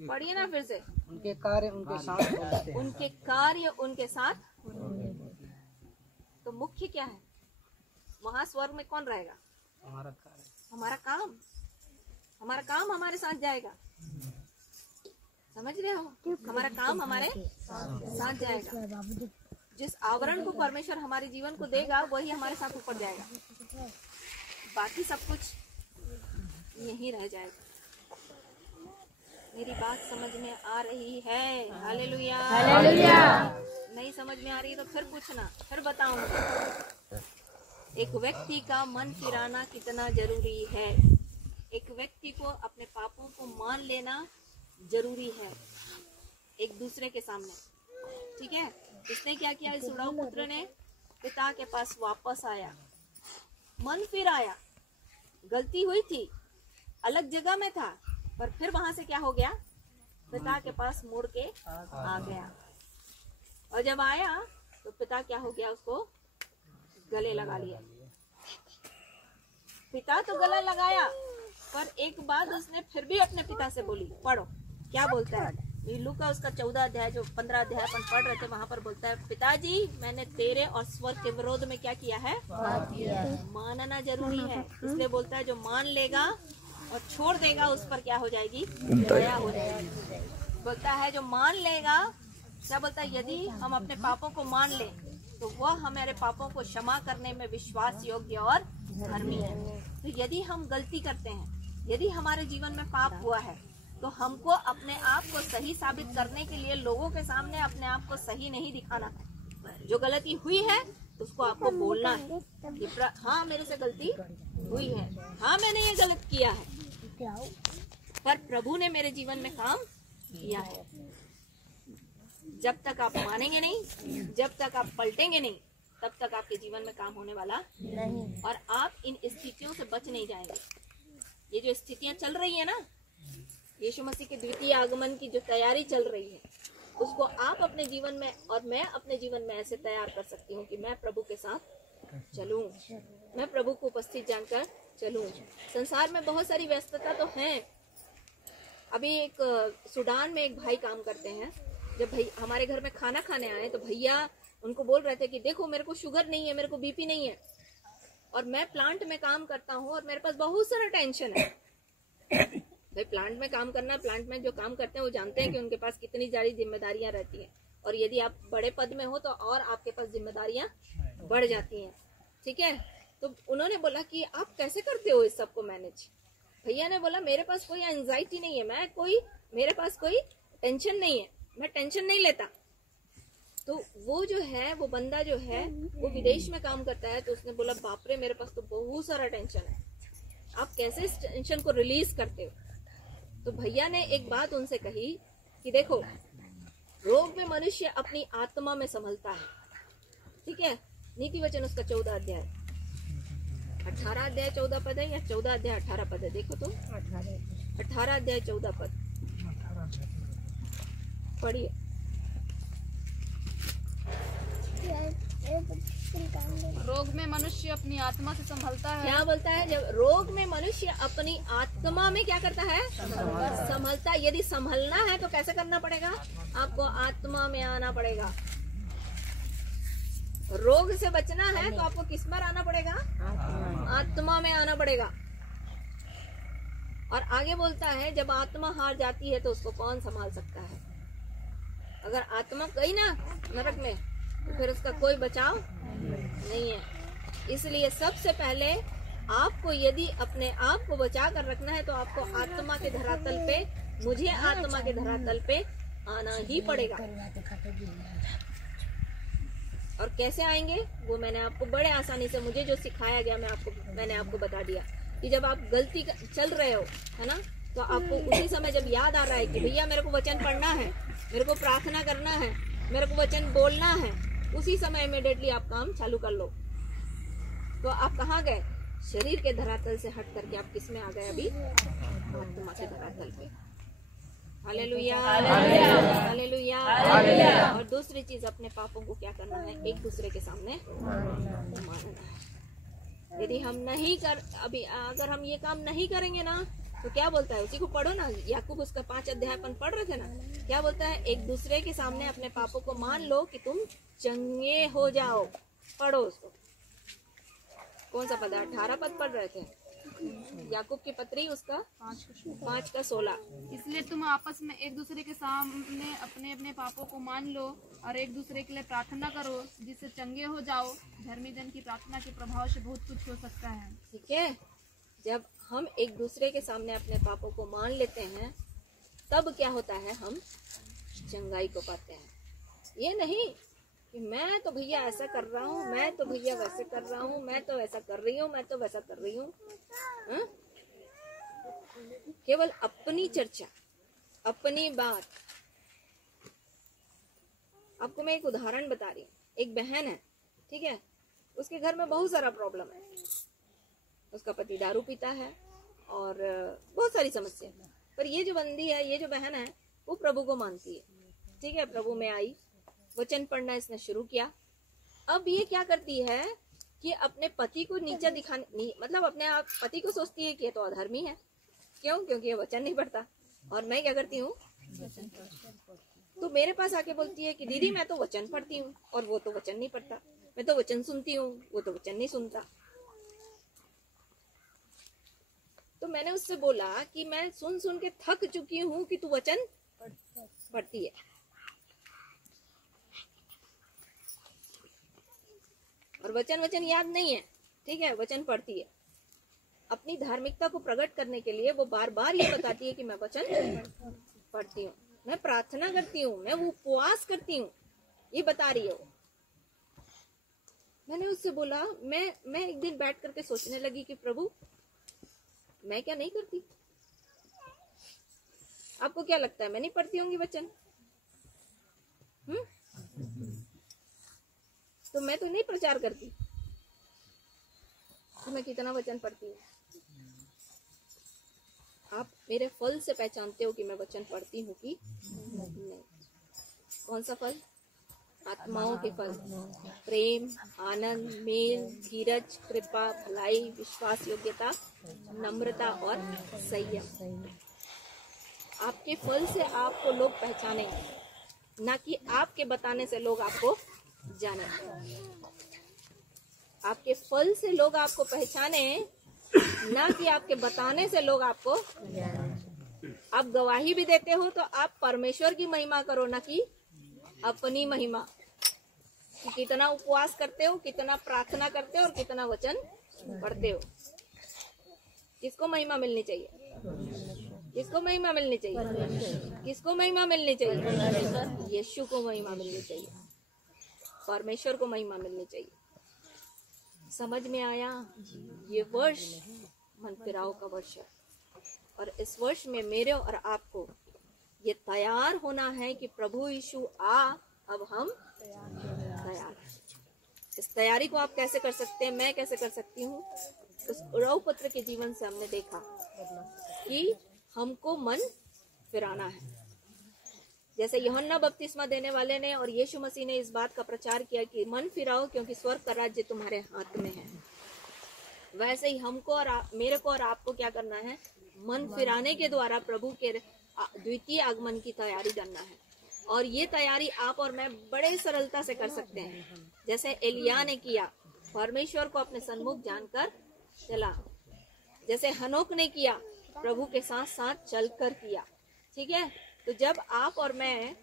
पढ़िए ना फिर से। उनके कार्य उनके साथ हो लेते हैं। उनके कार्य उनके साथ। तो मुख्य क्या है, वहां स्वर्ग में कौन रहेगा, हमारा कार्य, हमारा काम, हमारा काम हमारे साथ जाएगा। समझ रहे हो, हमारा काम हमारे साथ जाएगा। जिस आवरण को परमेश्वर हमारे जीवन को देगा वही हमारे साथ ऊपर जाएगा, बाकी सब कुछ यहीं रह जाएगा। मेरी बात समझ में आ रही है? Hallelujah, hallelujah. नहीं समझ में आ रही तो फिर पूछना, फिर बताऊंगा। एक व्यक्ति का मन फिराना कितना जरूरी है। एक व्यक्ति को अपने पापों को मान लेना जरूरी है एक दूसरे के सामने, ठीक है। इसने क्या किया, इस उड़ाऊ पुत्र ने पिता के पास वापस आया, मन फिर आया, गलती हुई थी, अलग जगह में था, पर फिर वहां से क्या हो गया, पिता के पास मुड़ के आ गया। और जब आया तो पिता क्या हो गया, उसको गले लगा लिया। पिता तो गला लगाया, पर एक बात उसने फिर भी अपने पिता से बोली। पढ़ो क्या बोलता है, नीलू का उसका 14 अध्याय, जो 15 अध्याय अपन पढ़ रहे थे, वहां पर बोलता है, पिताजी मैंने तेरे और स्वर्ग के विरोध में क्या किया है, मानना जरूरी है। इसलिए बोलता है जो मान लेगा और छोड़ देगा उस पर क्या हो जाएगी, दया हो जाएगी। बोलता है जो मान लेगा, क्या बोलता है, यदि हम अपने पापों को मान ले तो वह हमारे पापों को क्षमा करने में विश्वास योग्य और धर्मी है। तो यदि हम गलती करते हैं, यदि हमारे जीवन में पाप हुआ है, तो हमको अपने आप को सही साबित करने के लिए लोगों के सामने अपने आप को सही नहीं दिखाना है। जो गलती हुई है उसको आपको बोलना है कि हाँ मेरे से गलती हुई है। हाँ, मैंने ये गलत किया है, पर प्रभु ने मेरे जीवन में काम किया है। जब तक आप मानेंगे नहीं, जब तक आप पलटेंगे नहीं, तब तक आपके जीवन में काम होने वाला नहीं। और आप इन स्थितियों से बच नहीं जाएंगे। ये जो स्थितियां चल रही है ना, यीशु मसीह के द्वितीय आगमन की जो तैयारी चल रही है, उसको आप अपने जीवन में और मैं अपने जीवन में ऐसे तैयार कर सकती हूँ कि मैं प्रभु के साथ चलूं, मैं प्रभु को उपस्थित जानकर चलूं। संसार में बहुत सारी व्यस्तता तो है। अभी एक सूडान में एक भाई काम करते हैं। जब भाई हमारे घर में खाना खाने आए तो भैया उनको बोल रहे थे कि देखो मेरे को शुगर नहीं है, मेरे को बीपी नहीं है, और मैं प्लांट में काम करता हूँ और मेरे पास बहुत सारा टेंशन है। भाई प्लांट में काम करना, प्लांट में जो काम करते हैं वो जानते हैं कि उनके पास कितनी सारी जिम्मेदारियां रहती हैं, और यदि आप बड़े पद में हो तो और आपके पास जिम्मेदारियां बढ़ जाती हैं। ठीक है, तो उन्होंने बोला कि आप कैसे करते हो इस सब को मैनेज। भैया ने बोला मेरे पास कोई एंजाइटी नहीं है, मेरे पास कोई टेंशन नहीं है, मैं टेंशन नहीं लेता। तो वो जो है, वो बंदा जो है वो विदेश में काम करता है। तो उसने बोला बाप रे, मेरे पास तो बहुत सारा टेंशन है, आप कैसे इस टेंशन को रिलीज करते हो। तो भैया ने एक बात उनसे कही कि देखो, रोग में मनुष्य अपनी आत्मा में संभलता है। ठीक है, नीति वचन उसका 14 अध्याय 18 अध्याय 14 पद है, या 14 अध्याय 18 पद है, देखो तो 18 अध्याय 14 पद पढ़िए। रोग में मनुष्य अपनी आत्मा से संभलता है। क्या बोलता है? जब रोग में मनुष्य अपनी आत्मा में क्या करता है? संभलता। यदि संभलना है तो कैसे करना पड़ेगा? आपको आत्मा में आना पड़ेगा। रोग से बचना है तो आपको किस पर आना पड़ेगा? आत्मा में आना पड़ेगा। और आगे बोलता है जब आत्मा हार जाती है तो उसको कौन संभाल सकता है? अगर आत्मा गई ना नरक में तो फिर उसका कोई बचाव नहीं है। इसलिए सबसे पहले आपको यदि अपने आप को बचा कर रखना है तो आपको आत्मा के धरातल पे, मुझे आत्मा के धरातल पे आना ही पड़ेगा। और कैसे आएंगे वो मैंने आपको बड़े आसानी से, मुझे जो सिखाया गया मैंने आपको बता दिया कि जब आप गलती चल रहे हो, है ना, तो आपको उसी समय जब याद आ रहा है कि भैया मेरे को वचन पढ़ना है, मेरे को प्रार्थना करना है, मेरे को वचन बोलना है, उसी समय इमीडिएटली आप काम चालू कर लो। तो आप कहाँ गए? शरीर के धरातल से हट करके आप किस में आ गए? अभी आत्मा के धरातल पे। Hallelujah, hallelujah. और दूसरी चीज, अपने पापों को क्या करना है? एक दूसरे के सामने मानना है। यदि हम नहीं अगर हम ये काम नहीं करेंगे ना तो क्या बोलता है? उसी को पढ़ो ना, याकूब उसका 5 अध्याय अपन पढ़ रहे थे ना। क्या बोलता है? एक दूसरे के सामने अपने पापों को मान लो कि तुम चंगे हो जाओ। पढ़ो उसको। कौन सा पद है? 18 पद पढ़ रहे थे, याकूब की पत्री उसका 5 का 16। इसलिए तुम आपस में एक दूसरे के सामने अपने अपने पापों को मान लो और एक दूसरे के लिए प्रार्थना करो जिससे चंगे हो जाओ। धर्मी जन की प्रार्थना के प्रभाव से बहुत कुछ हो सकता है। ठीक है, जब हम एक दूसरे के सामने अपने पापों को मान लेते हैं तब क्या होता है? हम चंगाई को पाते हैं। ये नहीं कि मैं तो भैया ऐसा कर रहा हूँ, मैं तो भैया वैसे कर रहा हूँ, मैं तो ऐसा कर रही हूँ, मैं तो वैसा कर रही हूँ। केवल अपनी चर्चा, अपनी बात। आपको मैं एक उदाहरण बता रही हूँ। एक बहन है, ठीक है, उसके घर में बहुत सारा प्रॉब्लम है। उसका पति दारू पीता है और बहुत सारी समस्या। पर ये जो बंदी है, ये जो बहन है, वो प्रभु को मानती है। ठीक है, प्रभु में आई, वचन पढ़ना इसने शुरू किया। अब ये क्या करती है कि अपने पति को नीचा दिखाने, मतलब अपने आप पति को सोचती है कि ये तो अधर्मी है। क्यों? क्योंकि ये वचन नहीं पढ़ता। और मैं क्या करती हूँ? तो मेरे पास आके बोलती है कि दीदी मैं तो वचन पढ़ती हूँ और वो तो वचन नहीं पढ़ता। मैं तो वचन सुनती हूँ, वो तो वचन नहीं सुनता। तो मैंने उससे बोला कि मैं सुन सुन के थक चुकी हूँ कि तू वचन पढ़ती है और वचन याद नहीं है। ठीक है, वचन पढ़ती है। अपनी धार्मिकता को प्रकट करने के लिए वो बार बार ये बताती है कि मैं वचन पढ़ती हूँ, मैं प्रार्थना करती हूँ, मैं वो उपवास करती हूँ, ये बता रही है वो। मैंने उससे बोला, मैं एक दिन बैठ करके सोचने लगी कि प्रभु मैं क्या नहीं करती? आपको क्या लगता है मैं नहीं पढ़ती होंगी वचन? तो मैं तो नहीं प्रचार करती, तो मैं कितना वचन पढ़ती हूँ? आप मेरे फल से पहचानते हो कि मैं वचन पढ़ती हूँ कि नहीं। कौन सा फल? आत्माओं के फल, प्रेम, आनंद, मेल, धीरज, कृपा, भलाई, विश्वास, योग्यता, नम्रता और संयम। आपके फल से आपको लोग पहचाने, ना कि आपके बताने से लोग आपको जाने। आपके फल से लोग आपको पहचाने, ना कि आपके बताने से लोग आपको। आप गवाही भी देते हो तो आप परमेश्वर की महिमा करो, ना कि अपनी महिमा। कि कितना उपवास करते हो, कितना प्रार्थना करते हो और कितना वचन पढ़ते हो। किसको महिमा मिलनी चाहिए? किसको महिमा मिलनी चाहिए? किसको महिमा मिलनी चाहिए? यीशु को महिमा मिलनी चाहिए, परमेश्वर को महिमा मिलनी चाहिए। समझ में आया? ये वर्ष मन फिराव का वर्ष है, और इस वर्ष में मेरे और आपको ये तैयार होना है कि प्रभु यीशु आ, अब हम तैयार हैं। इस तैयारी को आप कैसे कर सकते हैं? मैं कैसे कर सकती हूँ? उस उड़ाऊ पुत्र के जीवन से हमने देखा कि हमको मन फिराना है। जैसे यूहन्ना बपतिस्मा देने वाले ने और यीशु मसीह ने इस बात का प्रचार किया कि मन फिराओ क्योंकि स्वर्ग का राज्य तुम्हारे हाथ में है, वैसे ही हमको और मेरे को और आपको क्या करना है? मन फिराने के द्वारा प्रभु के द्वितीय आगमन की तैयारी करना है। और ये तैयारी आप और मैं बड़े सरलता से कर सकते हैं, जैसे एलिया ने किया, परमेश्वर को अपने सन्मुख जानकर चला। जैसे हनोक ने किया, प्रभु के साथ साथ चलकर किया। ठीक है? तो जब आप और मैं,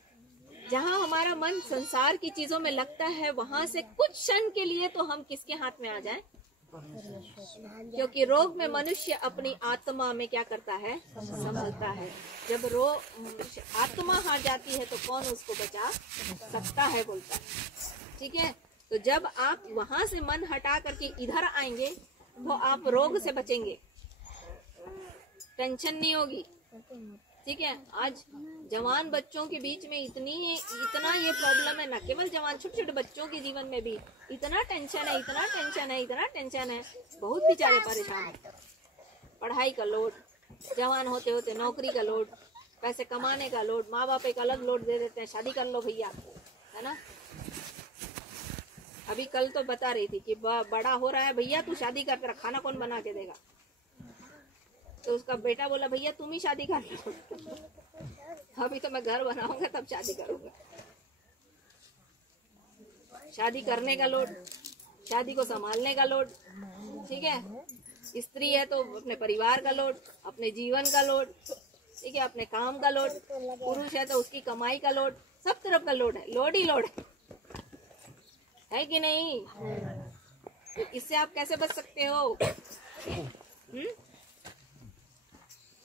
जहाँ हमारा मन संसार की चीजों में लगता है, वहां से कुछ क्षण के लिए तो हम किसके हाथ में आ जाएं? क्योंकि रोग में मनुष्य अपनी आत्मा में क्या करता है? संभलता है। जब आत्मा हार जाती है तो कौन उसको बचा सकता है, बोलता है। ठीक है? तो जब आप वहां से मन हटा करके इधर आएंगे तो आप रोग से बचेंगे, टेंशन नहीं होगी। ठीक है? आज जवान बच्चों के बीच में इतना ये प्रॉब्लम है, न केवल जवान, छोटे छोटे बच्चों के जीवन में भी इतना टेंशन है, इतना टेंशन है, इतना टेंशन है। बहुत बेचारे परेशान हैं। पढ़ाई का लोड, जवान होते होते नौकरी का लोड, पैसे कमाने का लोड, माँ बाप एक अलग लोड दे देते हैं, शादी कर लो भैया, है ना। अभी कल तो बता रही थी कि बड़ा हो रहा है भैया, तू शादी कर, तेरा खाना कौन बना के देगा? तो उसका बेटा बोला भैया तुम ही शादी कर लो। अभी तो मैं घर बनाऊंगा तब शादी करूंगा। शादी करने का लोड, शादी को संभालने का लोड। ठीक है? स्त्री है तो अपने परिवार का लोड, अपने जीवन का लोड, ठीक है, अपने काम का लोड। पुरुष है तो उसकी कमाई का लोड, सब तरफ का लोड है, लोड ही लोड है कि नहीं? तो इससे आप कैसे बच सकते हो?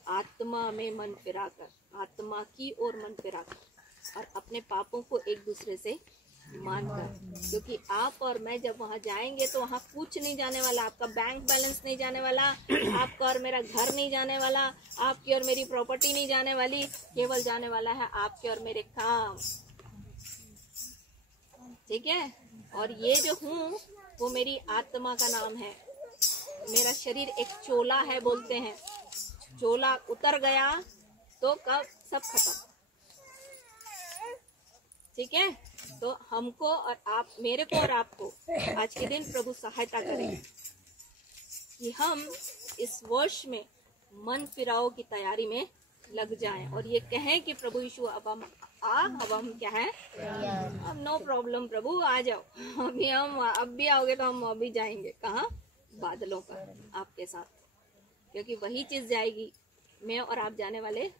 आत्मा में मन फिराकर, आत्मा की ओर मन फिराकर, और अपने पापों को एक दूसरे से मानकर। क्योंकि आप और मैं जब वहां जाएंगे तो वहां कुछ नहीं जाने वाला, आपका बैंक बैलेंस नहीं जाने वाला, आपका और मेरा घर नहीं जाने वाला, आपकी और मेरी प्रॉपर्टी नहीं जाने वाली, केवल जाने वाला है आपके और मेरे काम। ठीक है? और ये जो हूँ वो मेरी आत्मा का नाम है। मेरा शरीर एक चोला है, बोलते हैं, चोला उतर गया तो कब सब खत्म। ठीक है? तो हमको और आप, मेरे को और आपको आज के दिन प्रभु सहायता करें कि हम इस वर्ष में मन फिराव की तैयारी में लग जाएं और ये कहें कि प्रभु यीशु अब हम क्या है, अब नो प्रॉब्लम प्रभु, आ जाओ। अब भी आओगे तो हम अभी जाएंगे कहाँ? बादलों पर आपके साथ, क्योंकि वही चीज जाएगी। मैं और आप जाने वाले,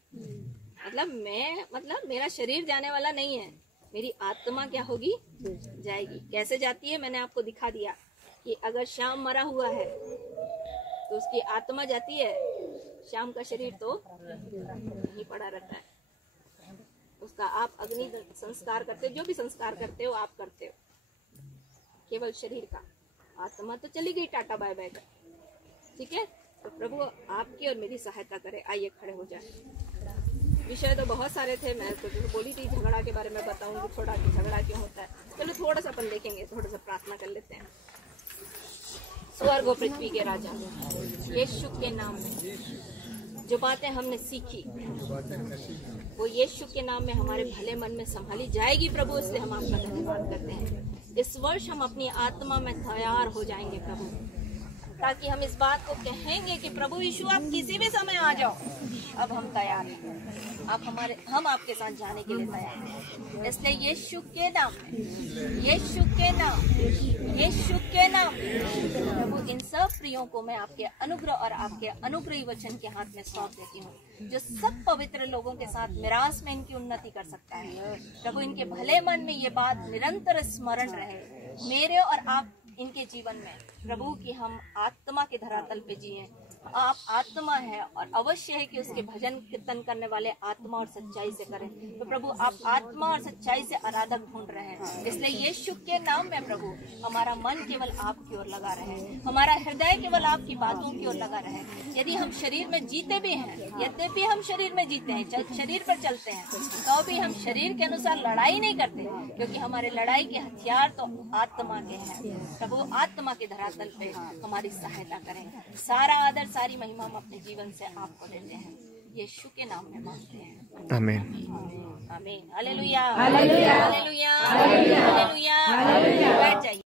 मतलब मेरा शरीर जाने वाला नहीं है, मेरी आत्मा क्या होगी? जाएगी। कैसे जाती है? मैंने आपको दिखा दिया कि अगर श्याम मरा हुआ है तो उसकी आत्मा जाती है, श्याम का शरीर तो नहीं पड़ा रहता है। उसका आप अग्नि संस्कार करते हो, जो भी संस्कार करते हो आप करते हो, केवल शरीर का। आत्मा तो चली गई टाटा बाय बाय कर, ठीक है। तो प्रभु आपकी और मेरी सहायता करे। आइए खड़े हो जाए। विषय तो बहुत सारे थे, मैं तो बोली थी झगड़ा के बारे में बताऊंगी थोड़ा कि झगड़ा क्यों होता है। चलो थोड़ा सा अपन देखेंगे, थोड़ा सा प्रार्थना कर लेते हैं। स्वर्ग और पृथ्वी के राजा यीशु के नाम में जो बातें हमने सीखी वो यीशु के नाम में हमारे भले मन में संभाली जाएगी प्रभु, इसलिए हम आपका धन्यवाद करते हैं। इस वर्ष हम अपनी आत्मा में तैयार हो जाएंगे प्रभु, ताकि हम इस बात को कहेंगे कि प्रभु यीशु आप किसी भी समय आ जाओ, अब हम तैयार हैं, हम आपके साथ जाने के लिए तैयार हैं। इसलिए यीशु के नाम प्रभु इन सब प्रियों को मैं आपके अनुग्रह और आपके अनुग्रही वचन के हाथ में सौंप देती हूँ, जो सब पवित्र लोगों के साथ मिरास में इनकी उन्नति कर सकता है। प्रभु इनके भले मन में ये बात निरंतर स्मरण रहे मेरे और आप इनके जीवन में प्रभु कि हम आत्मा के धरातल पे जिए। आप आत्मा है और अवश्य है कि उसके भजन कीर्तन करने वाले आत्मा और सच्चाई से करें। तो प्रभु आप आत्मा और सच्चाई से आराधक ढूंढ रहे हैं, इसलिए यीशु के नाम में प्रभु हमारा मन केवल आपकी ओर लगा रहे, हमारा हृदय केवल आपकी बातों की ओर लगा रहे। यदि हम शरीर में जीते भी हैं, यद्यपि हम शरीर में जीते हैं, शरीर पर चलते हैं, तो भी हम शरीर के अनुसार लड़ाई नहीं करते, क्योंकि हमारे लड़ाई के हथियार तो आत्मा के हैं। प्रभु आत्मा के धरातल पे हमारी सहायता करें। सारा आदर सारी महिमा हम अपने जीवन से आपको देते हैं, यीशु के नाम में मांगते हैं, आमीन। आमीन। Hallelujah, hallelujah, hallelujah, hallelujah. बैठ जाइए।